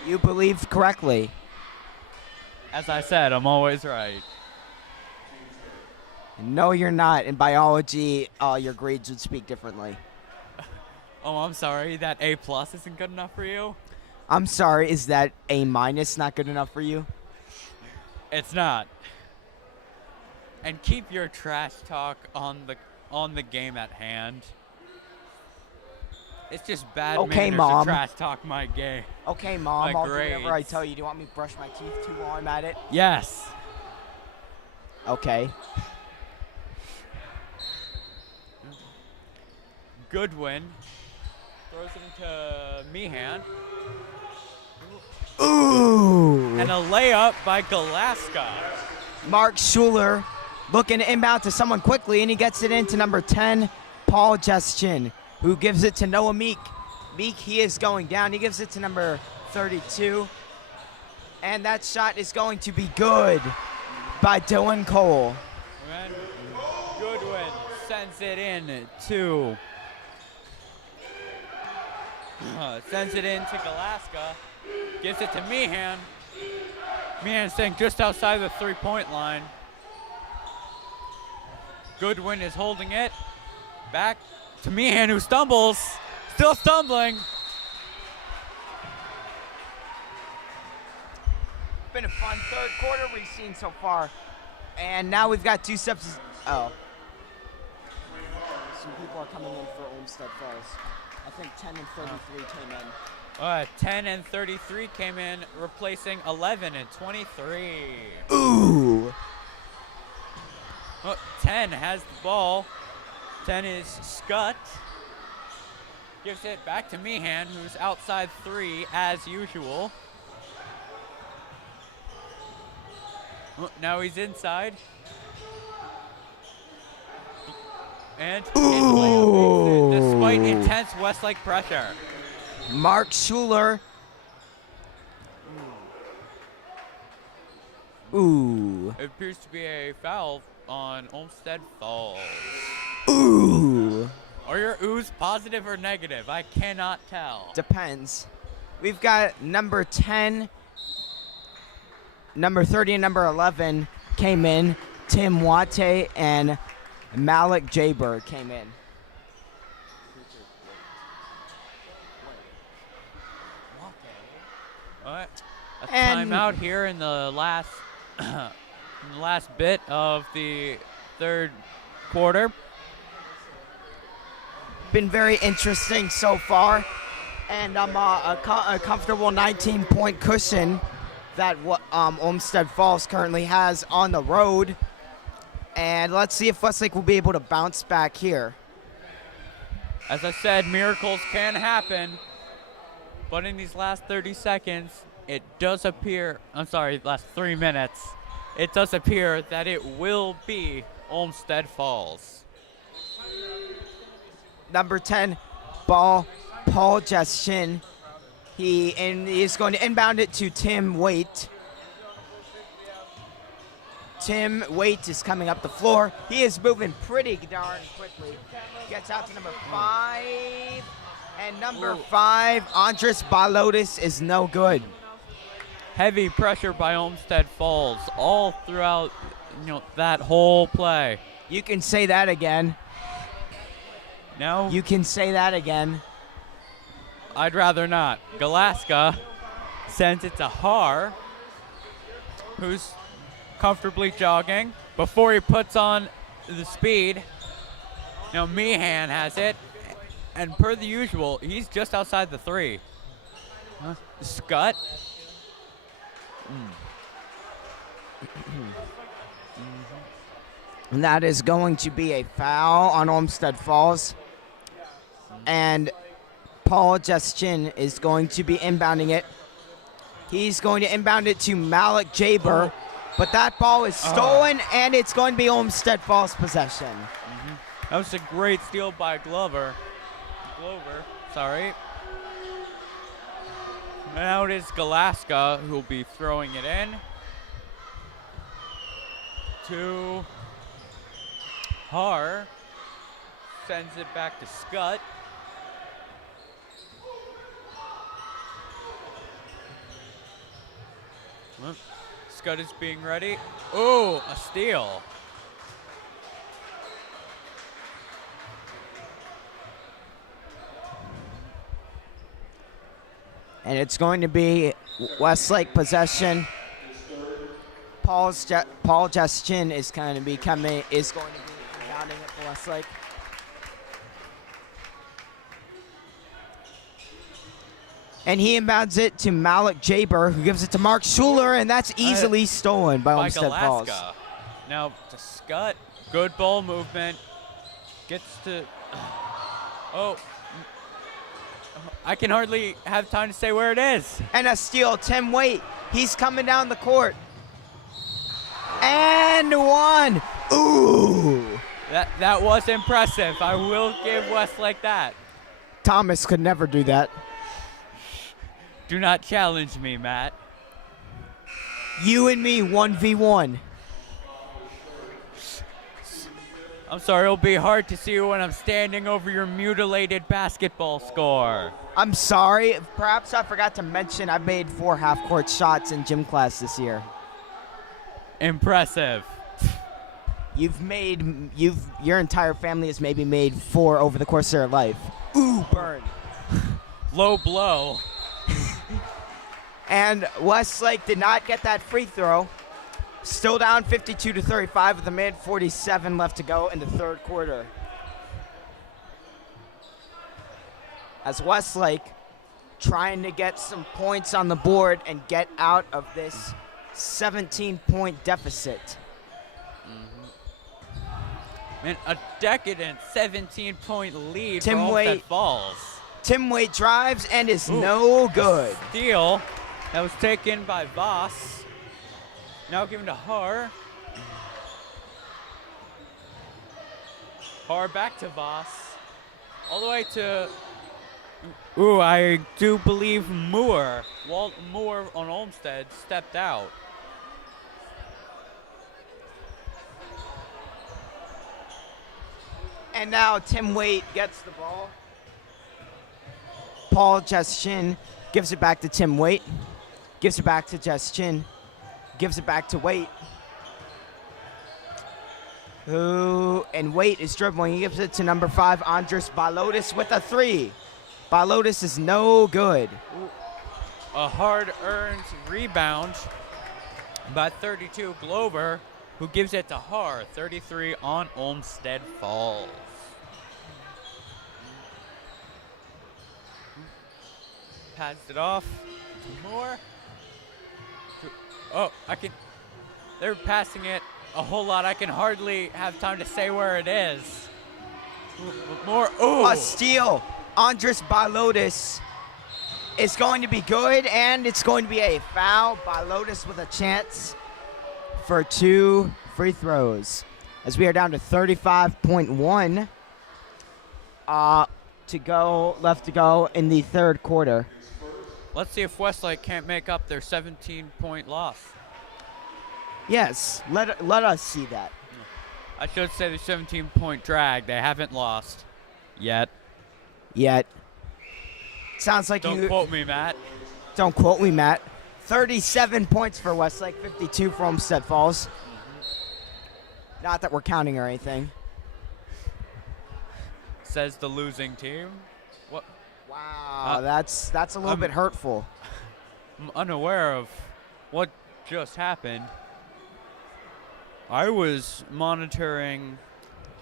You believed correctly. As I said, I'm always right. No, you're not. In biology, your grades would speak differently. Oh, I'm sorry. That A+ isn't good enough for you? I'm sorry. Is that A- not good enough for you? It's not. And keep your trash talk on the game at hand. It's just bad Okay, manners Mom. to trash talk my game. Okay, Mom. My I'll do whatever I grades. tell you. Do you want me to brush my teeth too while I'm at it? Yes. Okay. Goodwin throws it into Meehan. Ooh. And a layup by Galaska. Mark Schuler looking to inbound to someone quickly, and he gets it into number 10, Paul Jastin, who gives it to Noah Meek. Meek, he is going down. He gives it to number 32. And that shot is going to be good by Dylan Cole. And Goodwin sends it in to Sends it in to Galaska. Gives it to Meehan. Meehan staying just outside the three-point line. Goodwin is holding it. Back to Meehan, who stumbles. Still stumbling. Been a fun third quarter we've seen so far. And now we've got 2 steps. Oh. Some people are coming in for Olmsted Falls. I think 10 and 33 came in. 10 and 33 came in, replacing 11 and 23. Ooh. 10 has the ball. 10 is Scott. Gives it back to Meehan, who's outside 3 as usual. Now he's inside. And despite intense Westlake pressure. Mark Schuler. Ooh. It appears to be a foul on Olmsted Falls. Ooh. Are your oohs positive or negative? I cannot tell. Depends. We've got number 10, number 30, and number 11 came in. Tim Wate and Malik Jaber came in. All right. A And- timeout here in the last in the last bit of the third quarter. Been very interesting so far, and a comfortable 19-point cushion that Olmsted Falls currently has on the road. And let's see if Westlake will be able to bounce back here. As I said, miracles can happen, but in these last 30 seconds, it does appear, last 3 minutes, it does appear that it will be Olmsted Falls. Number 10, Paul Justin. He is going to inbound it to Tim Waite. Tim Waite is coming up the floor. He is moving pretty darn quickly. Gets out to number 5. And number 5, Andres Balotis, is no good. Heavy pressure by Olmsted Falls all throughout, that whole play. You can say that again. Now, You can say that again. I'd rather not. Galaska sends it to Har, who's comfortably jogging before he puts on the speed. Now Meehan has it, and per the usual, he's just outside the 3. Scott. And that is going to be a foul on Olmsted Falls. And Paul Justin is going to be inbounding it. He's going to inbound it to Malik Jaber. But that ball is stolen, and it's going to be Olmsted Falls possession. That was a great steal by Glover. Sorry. Now it is Galaska who will be throwing it in to Har. Sends it back to Scott. Scott is being ready. Oh, a steal. And it's going to be Westlake possession. Paul Justin is going to be inbounding it for Westlake. And he inbounds it to Malik Jaber, who gives it to Mark Schuler, and that's easily stolen by Olmsted Falls. Galaska. Now to Scott. Good ball movement. Gets to. Oh. I can hardly have time to say where it is. And a steal, Tim Waite. He's coming down the court. And one. Ooh. That was impressive. I will give Westlake that. Thomas could never do that. Do not challenge me, Matt. You and me, 1v1. I'm sorry, it'll be hard to see when I'm standing over your mutilated basketball score. I'm sorry. Perhaps I forgot to mention I've made 4 half-court shots in gym class this year. Impressive. Your entire family has maybe made 4 over the course of their life. Ooh, burn. Low blow. And Westlake did not get that free throw. Still down 52-35 with a minute 47 left to go in the third quarter. As Westlake trying to get some points on the board and get out of this 17-point deficit. Man, a decadent 17-point lead Tim for Waite. Olmsted Falls. Tim Waite drives and is no good. Steal that was taken by Voss. Now given to Har. Har back to Voss. All the way to, I do believe Moore. Walt Moore on Olmsted stepped out. And now Tim Waite gets the ball. Paul Justin gives it back to Tim Waite. Gives it back to Justin. Gives it back to Waite. And Waite is dribbling. He gives it to number 5, Andres Balotis with a 3. Balotis is no good. A hard-earned rebound by 32 Glover, who gives it to Har. 33 on Olmsted Falls. Passed it off to Moore. They're passing it a whole lot. I can hardly have time to say where it is. Moore, A steal. Andres Balotis is going to be good, and it's going to be a foul. Balotis with a chance for 2 free throws. As we are down to 35.1 left to go in the third quarter. Let's see if Westlake can't make up their 17-point loss. Yes, let us see that. I should say the 17-point drag. They haven't lost yet. Sounds like Don't quote me, Matt. Don't quote me, Matt. 37 points for Westlake, 52 for Olmsted Falls. Not that we're counting or anything. Says the losing team. What? Wow, that's a little bit hurtful. I'm unaware of what just happened. I was monitoring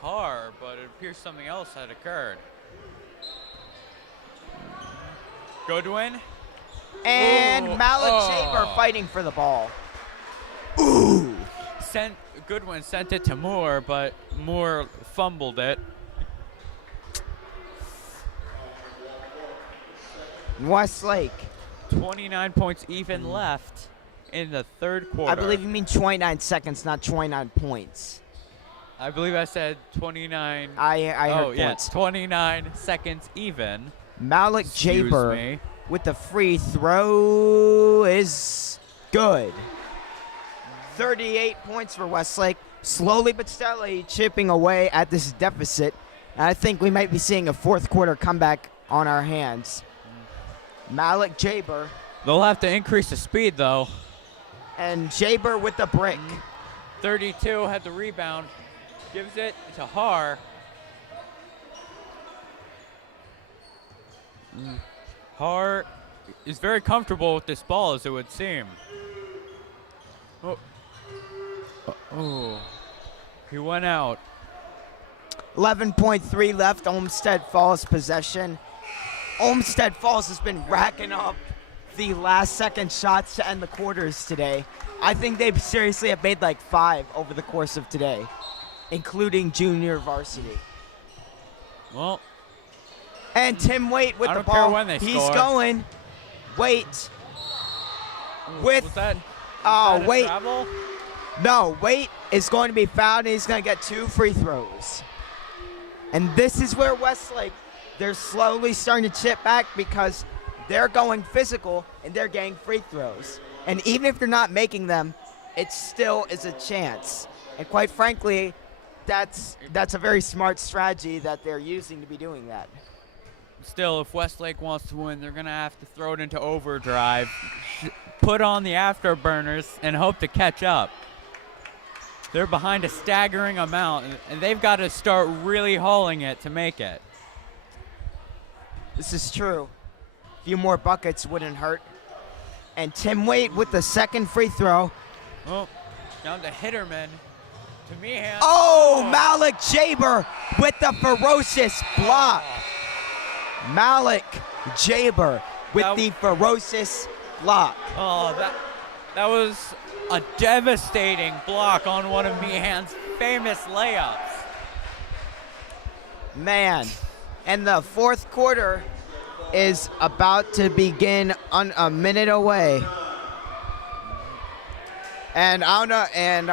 Har, but it appears something else had occurred. Goodwin. And Malik Shaver fighting for the ball. Ooh. Goodwin sent it to Moore, but Moore fumbled it. Westlake. 29 points even left in the third quarter. I believe you mean 29 seconds, not 29 points. I believe I said 29. I heard yeah, points. 29 seconds even. Malik Excuse Jaber me. with the free throw is good. 38 points for Westlake. Slowly but steadily chipping away at this deficit. And I think we might be seeing a fourth quarter comeback on our hands. Malik Jaber. They'll have to increase the speed, though. And Jaber with the brick. 32 had the rebound. Gives it to Har. Har is very comfortable with this ball, as it would seem. He went out. 11.3 left, Olmsted Falls possession. Olmsted Falls has been racking up the last second shots to end the quarters today. I think they seriously have made like 5 over the course of today, including junior varsity. Well, and Tim Waite with I the don't ball. care when they He's score. going. Waite with was that a Waite. travel? No, Waite is going to be fouled, and he's going to get 2 free throws. And this is where Westlake, they're slowly starting to chip back because they're going physical and they're getting free throws. And even if they're not making them, it still is a chance. And quite frankly, that's a very smart strategy that they're using to be doing that. still, if Westlake wants to win, they're going to have to throw it into overdrive, put on the afterburners, and hope to catch up. They're behind a staggering amount, and they've got to start really hauling it to make it. This is true. A few more buckets wouldn't hurt. And Tim Waite with the second free throw. Oh, down to Hitterman. To Meehan. Oh, Malik Jaber with the ferocious block. Malik Jaber with the ferocious block. Oh, that was a devastating block on one of Meehan's famous layups. Man, and the fourth quarter is about to begin a minute away. And I don't know, and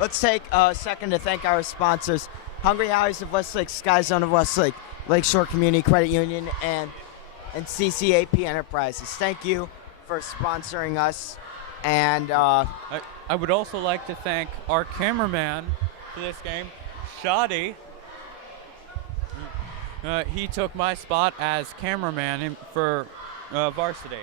let's take a second to thank our sponsors, Hungry Howie's of Westlake, Sky Zone of Westlake, Lakeshore Community Credit Union, and CCAP Enterprises. Thank you for sponsoring us. And I would also like to thank our cameraman for this game, Shadi. He took my spot as cameraman for Varsity.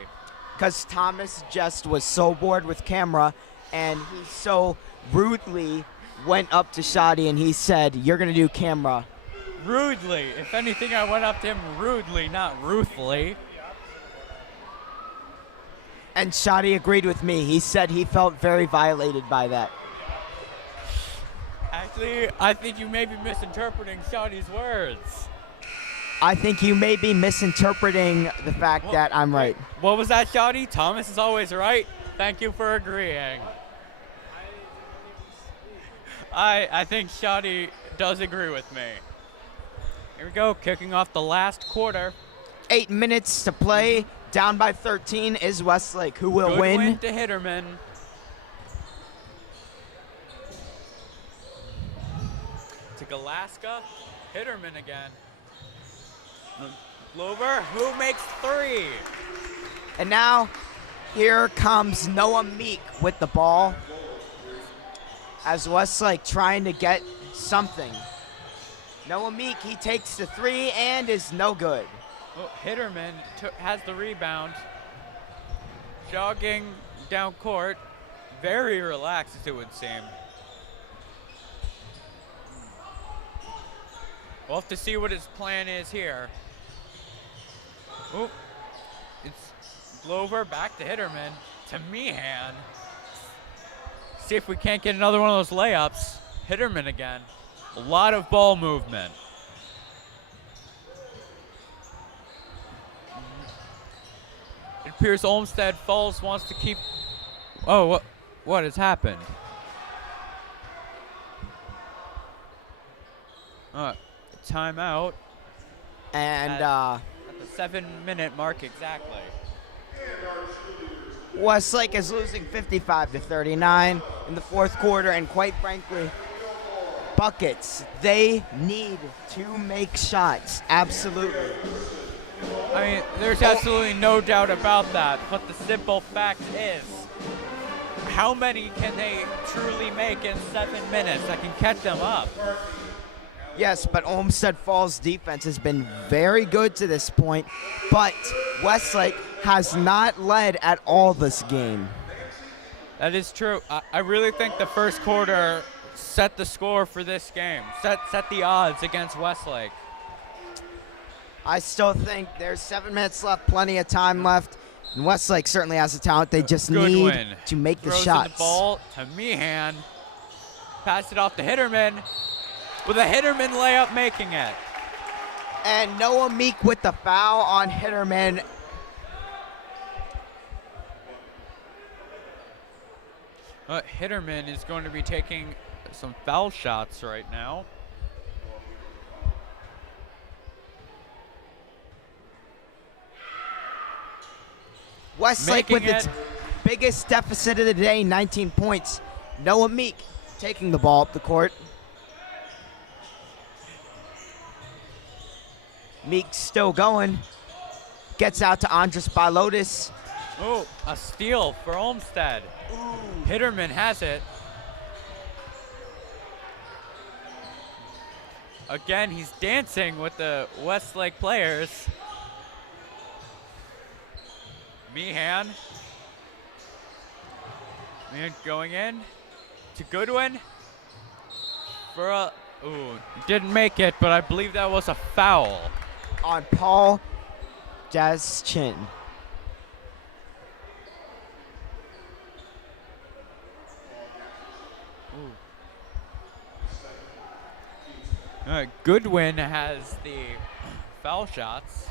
Because Thomas just was so bored with camera, and he so rudely went up to Shadi and he said, "You're going to do camera." Rudely. If anything, I went up to him rudely, not ruthfully. And Shadi agreed with me. He said he felt very violated by that. Actually, I think you may be misinterpreting Shadi's words. I think you may be misinterpreting the fact that I'm right. What was that, Shadi? Thomas is always right. Thank you for agreeing. I think Shadi does agree with me. Here we go, kicking off the last quarter. 8 minutes to play. Down by 13 is Westlake, who will Good win. win to Hitterman. To Galaska. Hitterman again. Glover, who makes three? And now, here comes Noah Meek with the ball. As Westlake trying to get something. Noah Meek, he takes the three and is no good. Well, Hitterman has the rebound. Jogging down court. Very relaxed, as it would seem. We'll have to see what his plan is here. Oh, it's Glover back to Hitterman. To Meehan. See if we can't get another one of those layups. Hitterman again. A lot of ball movement. It appears Olmsted Falls wants to keep. Oh, what has happened? Timeout. And At the 7-minute mark exactly. Westlake is losing 55-39 in the fourth quarter, and quite frankly, buckets. They need to make shots, absolutely. I mean, there's absolutely no doubt about that, but the simple fact is, how many can they truly make in 7 minutes that can catch them up? Yes, but Olmsted Falls' defense has been very good to this point, but Westlake has not led at all this game. That is true. I really think the first quarter set the score for this game, set the odds against Westlake. I still think there's 7 minutes left, plenty of time left, and Westlake certainly has the talent. They just Good need win. to make the Throws in shots. the ball to Meehan. Pass it off to Hitterman. With a Hitterman layup making it. And Noah Meek with the foul on Hitterman. Hitterman is going to be taking some foul shots right now. Westlake with its biggest deficit of the day, 19 points. Noah Meek taking the ball up the court. Meek still going. Gets out to Andres Bilotis. Oh, a steal for Olmsted. Hitterman has it. Again, he's dancing with the Westlake players. Meehan. Meehan going in to Goodwin. For a, ooh, didn't make it, but I believe that was a foul. On Paul Jaschin. Goodwin has the foul shots.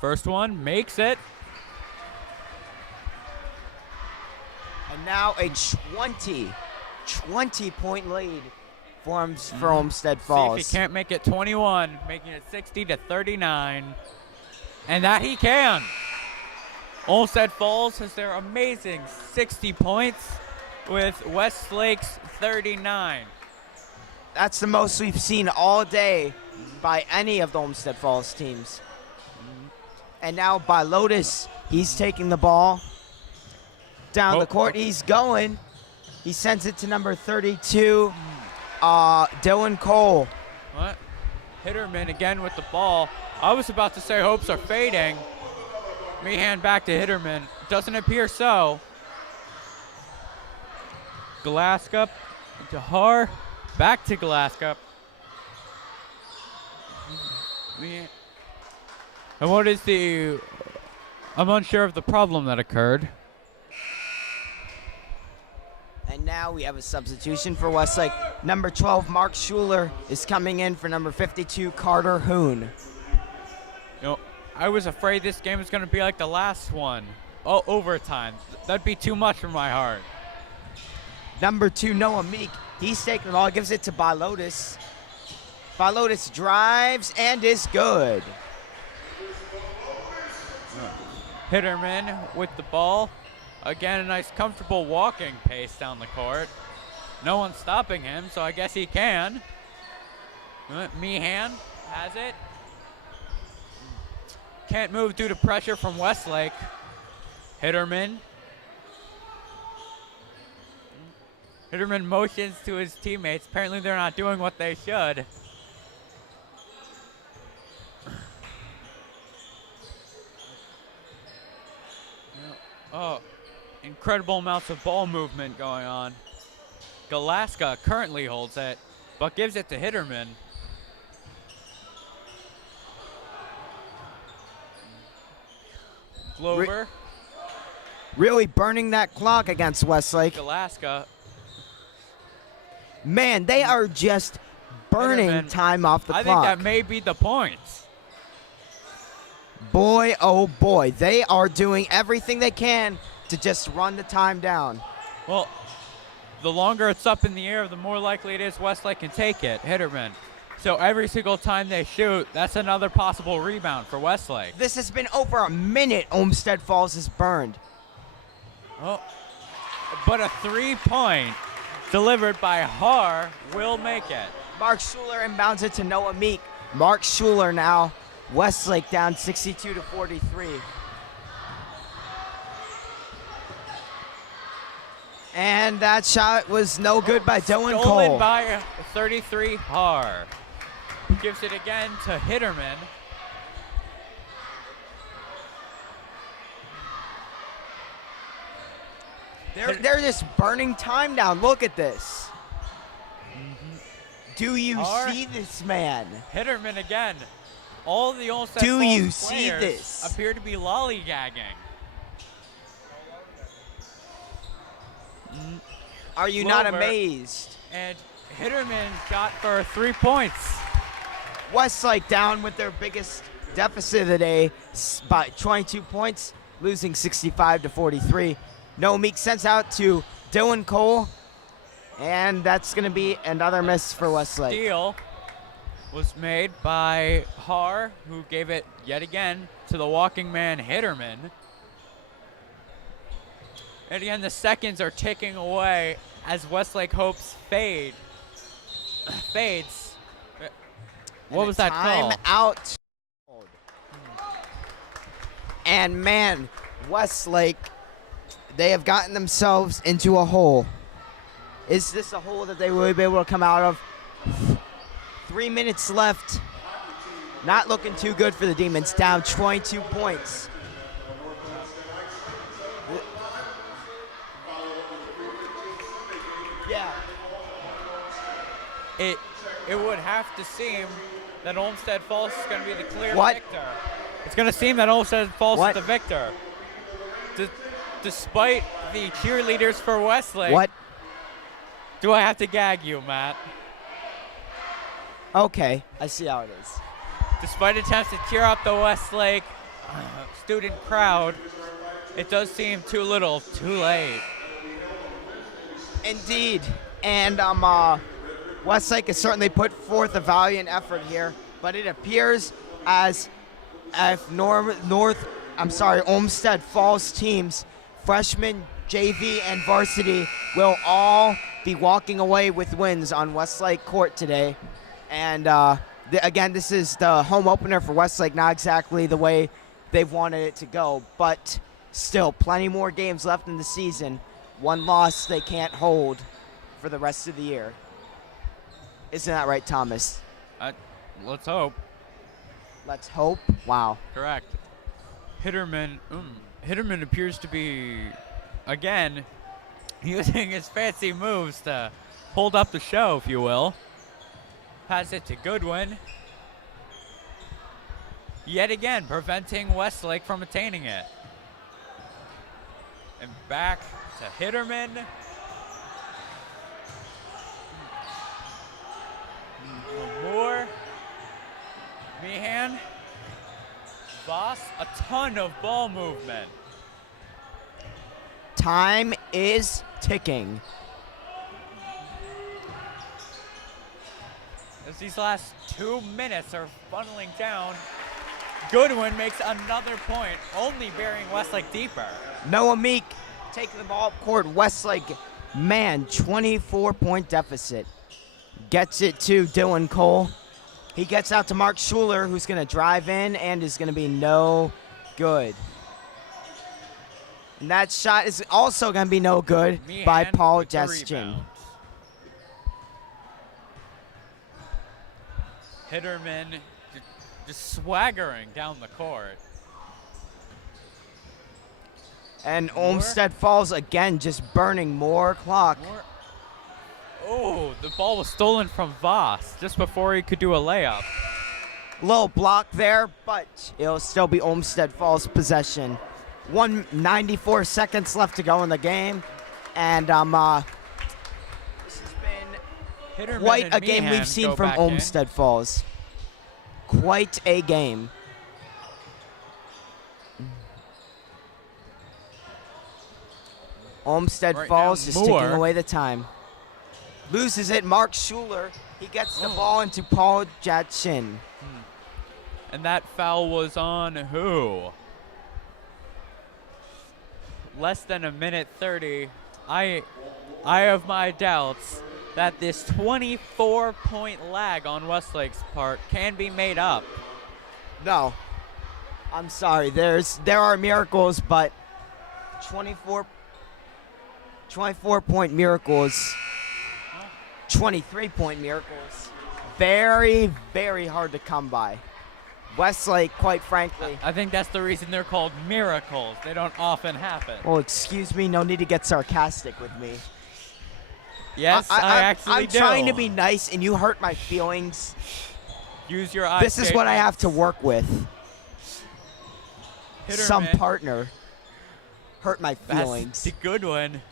First one makes it. And now a 20-point lead forms for Olmsted Falls. See if he can't make it 21, making it 60-39. And that he can. Olmsted Falls has their amazing 60 points with Westlake's 39. That's the most we've seen all day by any of the Olmsted Falls teams. And now by Lotus, he's taking the ball down the court. He's going. He sends it to number 32, Dylan Cole. What? Hitterman again with the ball. I was about to say hopes are fading. Meehan back to Hitterman. Doesn't appear so. Glaskup to Har. Back to Glaskup. And what is the... I'm unsure of the problem that occurred. And now we have a substitution for Westlake. Number 12, Mark Schuler, is coming in for number 52, Carter Hoon. You know, I was afraid this game was going to be like the last one. Oh, overtime. That'd be too much for my heart. Number 2, Noah Meek, he's taking the ball, gives it to Bilotis. Bilotis drives and is good. Hitterman with the ball. Again, a nice comfortable walking pace down the court. No one's stopping him, so I guess he can. Meehan has it. Can't move due to pressure from Westlake. Hitterman. Hitterman motions to his teammates. Apparently they're not doing what they should. Oh, incredible amounts of ball movement going on. Galaska currently holds it, but gives it to Hitterman. Glover. Really burning that clock against Westlake. Galaska. Man, they are just burning Hitterman. time off the I clock. think that may be the point. Boy, oh boy, they are doing everything they can to just run the time down. Well, the longer it's up in the air, the more likely it is Westlake can take it, Hitterman. So every single time they shoot, that's another possible rebound for Westlake. This has been over a minute Olmsted Falls is burned. Oh, but a 3-point delivered by Har will make it. Mark Schuler inbounds it to Noah Meek. Mark Schuler now. Westlake down 62-43. And that shot was no good by Dylan Cole. Stolen by 33 Har. Gives it again to Hitterman. They're just burning time down. Look at this. Do you Har. see this, man? Hitterman again. All the Olmsted Do Falls you see players this? appear to be lollygagging. Are you not Glover. amazed? And Hitterman shot for 3 points. Westlake down with their biggest deficit of the day by 22 points, losing 65-43. Noah Meek sends out to Dylan Cole, and that's going to be another miss for Westlake. Steal was made by Har, who gave it yet again to the walking man Hitterman. And again, the seconds are ticking away as Westlake hopes fades. What was that call? Time out. And man, Westlake They have gotten themselves into a hole. Is this a hole that they will be able to come out of? 3 minutes left. Not looking too good for the Demons, down 22 points. Yeah. It would have to seem that Olmsted Falls is going to be the clear What? victor. It's going to seem that Olmsted Falls What? is the victor. Despite the cheerleaders for Westlake. What? Do I have to gag you, Matt? Okay, I see how it is. Despite attempts to cheer up the Westlake student crowd, it does seem too little, too late. Indeed, and Westlake has certainly put forth a valiant effort here, but it appears as if Olmsted Falls teams, freshman, JV, and varsity will all be walking away with wins on Westlake court today. And again, this is the home opener for Westlake, not exactly the way they've wanted it to go, but still plenty more games left in the season. One loss they can't hold for the rest of the year. Isn't that right, Thomas? Let's hope. Let's hope. Wow. Correct. Hitterman appears to be, again, using his fancy moves to hold up the show, if you will. Pass it to Goodwin. Yet again, preventing Westlake from attaining it. And back to Hitterman. Moore. Meehan. Voss, a ton of ball movement. Time is ticking. As these last 2 minutes are funneling down, Goodwin makes another point, only burying Westlake deeper. Noah Meek taking the ball up court. Westlake, man, 24-point deficit. Gets it to Dylan Cole. He gets out to Mark Schuler, who's going to drive in and is going to be no good. And that shot is also going to be no good by Meehan Paul with the Jestin. rebound. Hitterman just swaggering down the court. And Moore. Olmsted Falls again, just burning more clock. Oh, the ball was stolen from Voss just before he could do a layup. Little block there, but it'll still be Olmsted Falls possession. 194 seconds left to go in the game. And this has been Hitterman quite and a game Meehan we've seen go from back in. Olmsted Falls. Quite a game. Olmsted Right Falls now, just taking Moore. away the time. Loses it, Mark Schuler. He gets the ball into Paul Jachin. And that foul was on who? Less than a minute 30. I have my doubts that this 24-point lag on Westlake's part can be made up. No, I'm sorry. There are miracles, but 24-point miracles, 23-point miracles, very, very hard to come by. Westlake, quite frankly. I think that's the reason they're called miracles. They don't often happen. Well, excuse me. No need to get sarcastic with me. Yes, I actually I'm do. trying to be nice, and you hurt my feelings. Use your eye This is what I have to statements. work with. Some Hitterman. partner hurt my feelings. That's a good one.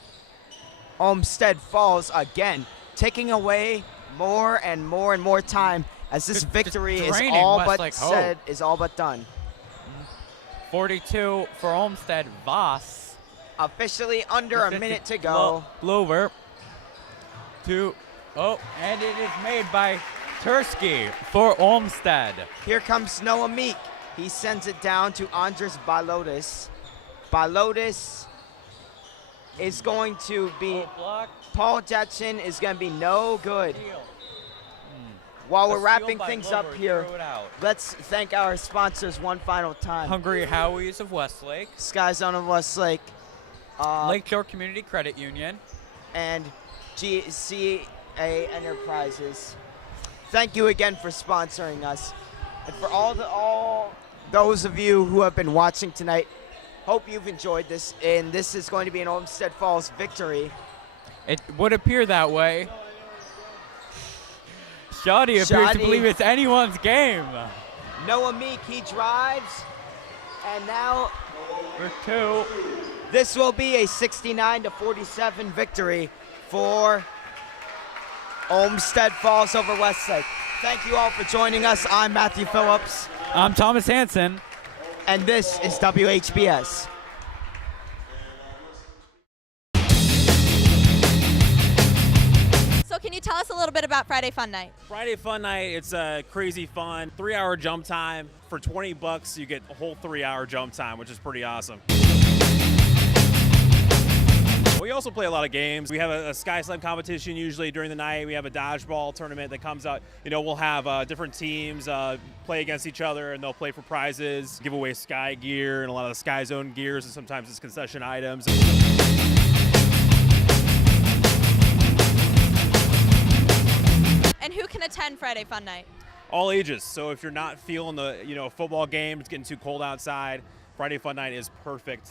Olmsted Falls again, taking away more and more and more time as this Just victory is draining all Westlake but hope. said, is all but done. 42 for Olmsted. Voss. Officially under a minute to go. Glover. And it is made by Tursky for Olmsted. Here comes Noah Meek. He sends it down to Andres Balotis. Balotis is going to be, Block. Paul Jetson is going to be no good. Steal. While A we're steal wrapping by things Glover. up He here, threw it out. let's thank our sponsors one final time. Hungry Howies of Westlake. Sky Zone of Westlake. Lakeshore Community Credit Union. and GCA Enterprises. Thank you again for sponsoring us. And for all those of you who have been watching tonight, hope you've enjoyed this. And this is going to be an Olmsted Falls victory. It would appear that way. Shoddy appears to Shoddy. believe it's anyone's game. Noah Meek, he drives. And now For two. this will be a 69-47 victory for Olmsted Falls over Westlake. Thank you all for joining us. I'm Matthew Phillips, I'm Thomas Hansen. and this is WHBS. So can you tell us a little bit about Friday Fun Night? Friday Fun Night, it's crazy fun. 3-hour jump time. For $20, you get a whole 3-hour jump time, which is pretty awesome. We also play a lot of games. We have a sky slam competition usually during the night. We have a dodgeball tournament that comes out. We'll have different teams play against each other, and they'll play for prizes, give away sky gear and a lot of the Sky Zone gears, and sometimes it's concession items. And who can attend Friday Fun Night? All ages. So if you're not feeling the football game, it's getting too cold outside, Friday Fun Night is perfect.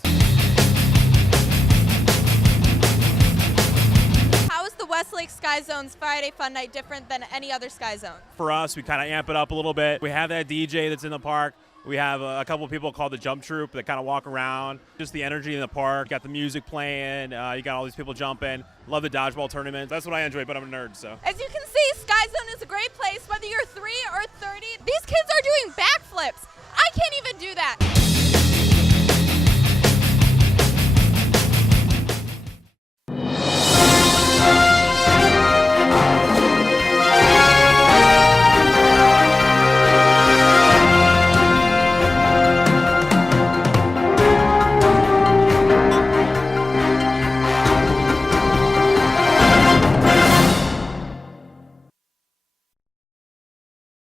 How is the Westlake Sky Zone's Friday Fun Night different than any other Sky Zone? For us, we kind of amp it up a little bit. We have that DJ that's in the park. We have a couple of people called the Jump Troop that kind of walk around. Just the energy in the park. Got the music playing. You got all these people jumping. Love the dodgeball tournament. That's what I enjoy, but I'm a nerd, so. As you can see, Sky Zone is a great place whether you're 3 or